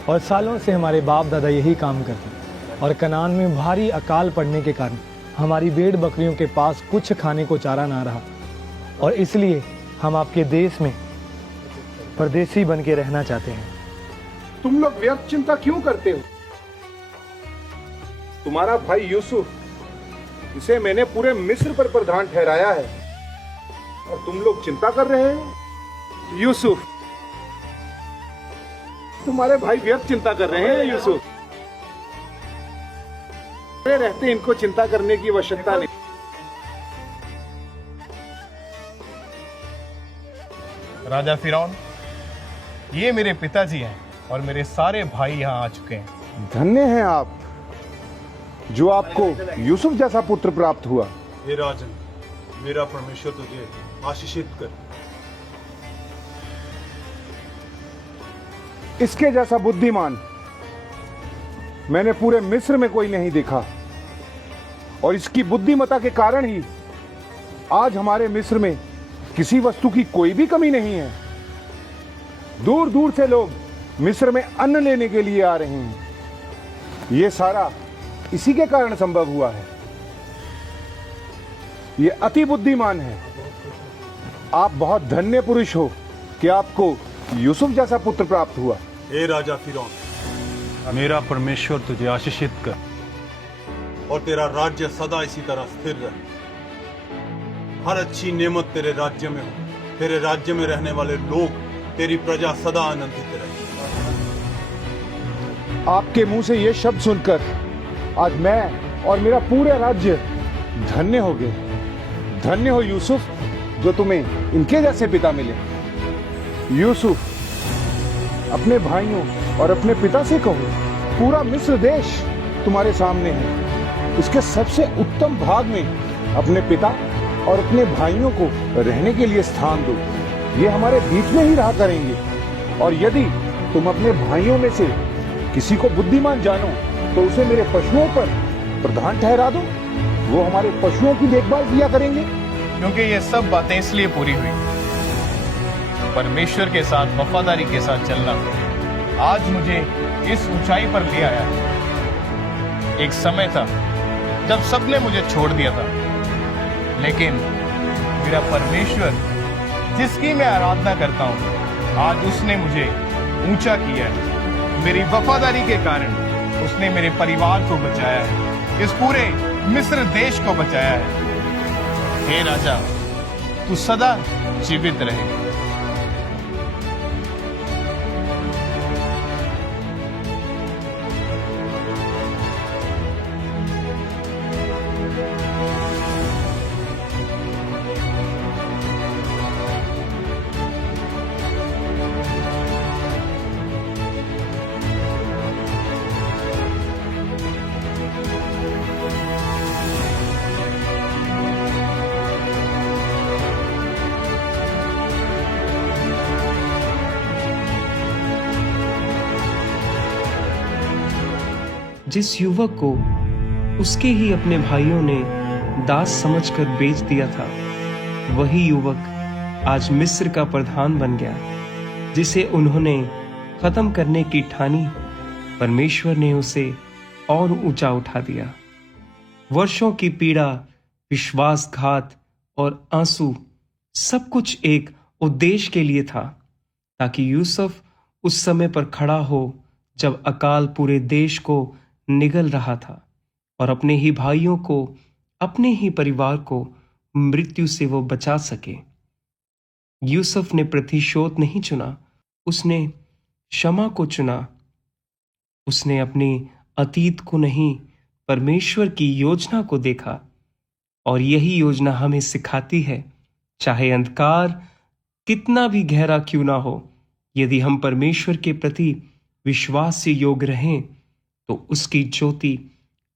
और सालों से हमारे बाप दादा यही काम करते हैं, और कनान में भारी अकाल पड़ने के कारण हमारी भेड़ बकरियों के पास कुछ खाने को चारा ना रहा, और इसलिए हम आपके देश में परदेसी बन के रहना चाहते हैं। तुम लोग व्यर्थ चिंता क्यों करते हो? तुम्हारा भाई यूसुफ, इसे मैंने पूरे मिस्र पर प्रधान ठहराया है, और तुम लोग चिंता कर रहे हो। यूसुफ, तुम्हारे भाई व्यर्थ चिंता कर रहे हैं। यूसुफ, रहते इनको चिंता करने की आवश्यकता नहीं। राजा फिरौन, ये मेरे पिताजी हैं और मेरे सारे भाई यहाँ आ चुके हैं। धन्य हैं आप जो आपको यूसुफ जैसा पुत्र प्राप्त हुआ। हे राजन, मेरा परमेश्वर तुझे आशीषित कर। इसके जैसा बुद्धिमान मैंने पूरे मिस्र में कोई नहीं देखा, और इसकी बुद्धिमता के कारण ही आज हमारे मिस्र में किसी वस्तु की कोई भी कमी नहीं है। दूर दूर से लोग मिस्र में अन्न लेने के लिए आ रहे हैं। ये सारा इसी के कारण संभव हुआ है। ये अति बुद्धिमान है। आप बहुत धन्य पुरुष हो कि आपको यूसुफ जैसा पुत्र प्राप्त हुआ। हे राजा फिरौन, मेरा परमेश्वर तुझे आशीषित कर और तेरा राज्य सदा इसी तरह स्थिर रहे। हर अच्छी नेमत तेरे राज्य में हो। तेरे राज्य में रहने वाले लोग, तेरी प्रजा सदा आनंदित रहे। आपके मुंह से ये शब्द सुनकर आज मैं और मेरा पूरा राज्य धन्य हो गए। धन्य हो यूसुफ, जो तुम्हें इनके जैसे पिता मिले। यूसुफ, अपने भाइयों और अपने पिता से कहो, पूरा मिस्र देश तुम्हारे सामने है। इसके सबसे उत्तम भाग में अपने पिता और अपने भाइयों को रहने के लिए स्थान दो। ये हमारे बीच में ही रहा करेंगे। और यदि तुम अपने भाइयों में से किसी को बुद्धिमान जानो तो उसे मेरे पशुओं पर प्रधान ठहरा दो। वो हमारे पशुओं की देखभाल किया करेंगे। क्योंकि ये सब बातें इसलिए पूरी हुई, परमेश्वर के साथ वफादारी के साथ चलना आज मुझे इस ऊंचाई पर ले आया है। एक समय था जब सबने मुझे छोड़ दिया था, लेकिन मेरा परमेश्वर जिसकी मैं आराधना करता हूँ, आज उसने मुझे ऊंचा किया है। मेरी वफादारी के कारण उसने मेरे परिवार को बचाया है, इस पूरे मिस्र देश को बचाया है। हे राजा, तू सदा जीवित रहे। जिस युवक को उसके ही अपने भाइयों ने दास समझकर बेच दिया था, वही युवक आज मिस्र का प्रधान बन गया, जिसे उन्होंने खत्म करने की ठानी। परमेश्वर ने उसे और ऊंचा उठा दिया। वर्षों की पीड़ा, विश्वासघात और आंसू, सब कुछ एक उद्देश्य के लिए था, ताकि यूसुफ उस समय पर खड़ा हो जब अकाल पूरे देश को निगल रहा था और अपने ही भाइयों को, अपने ही परिवार को मृत्यु से वो बचा सके। यूसुफ ने प्रतिशोध नहीं चुना, उसने क्षमा को चुना। उसने अपने अतीत को नहीं, परमेश्वर की योजना को देखा। और यही योजना हमें सिखाती है, चाहे अंधकार कितना भी गहरा क्यों ना हो, यदि हम परमेश्वर के प्रति विश्वास से योग्य रहें तो उसकी ज्योति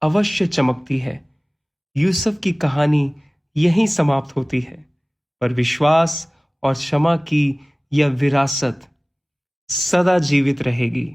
अवश्य चमकती है। यूसुफ की कहानी यहीं समाप्त होती है, पर विश्वास और क्षमा की यह विरासत सदा जीवित रहेगी।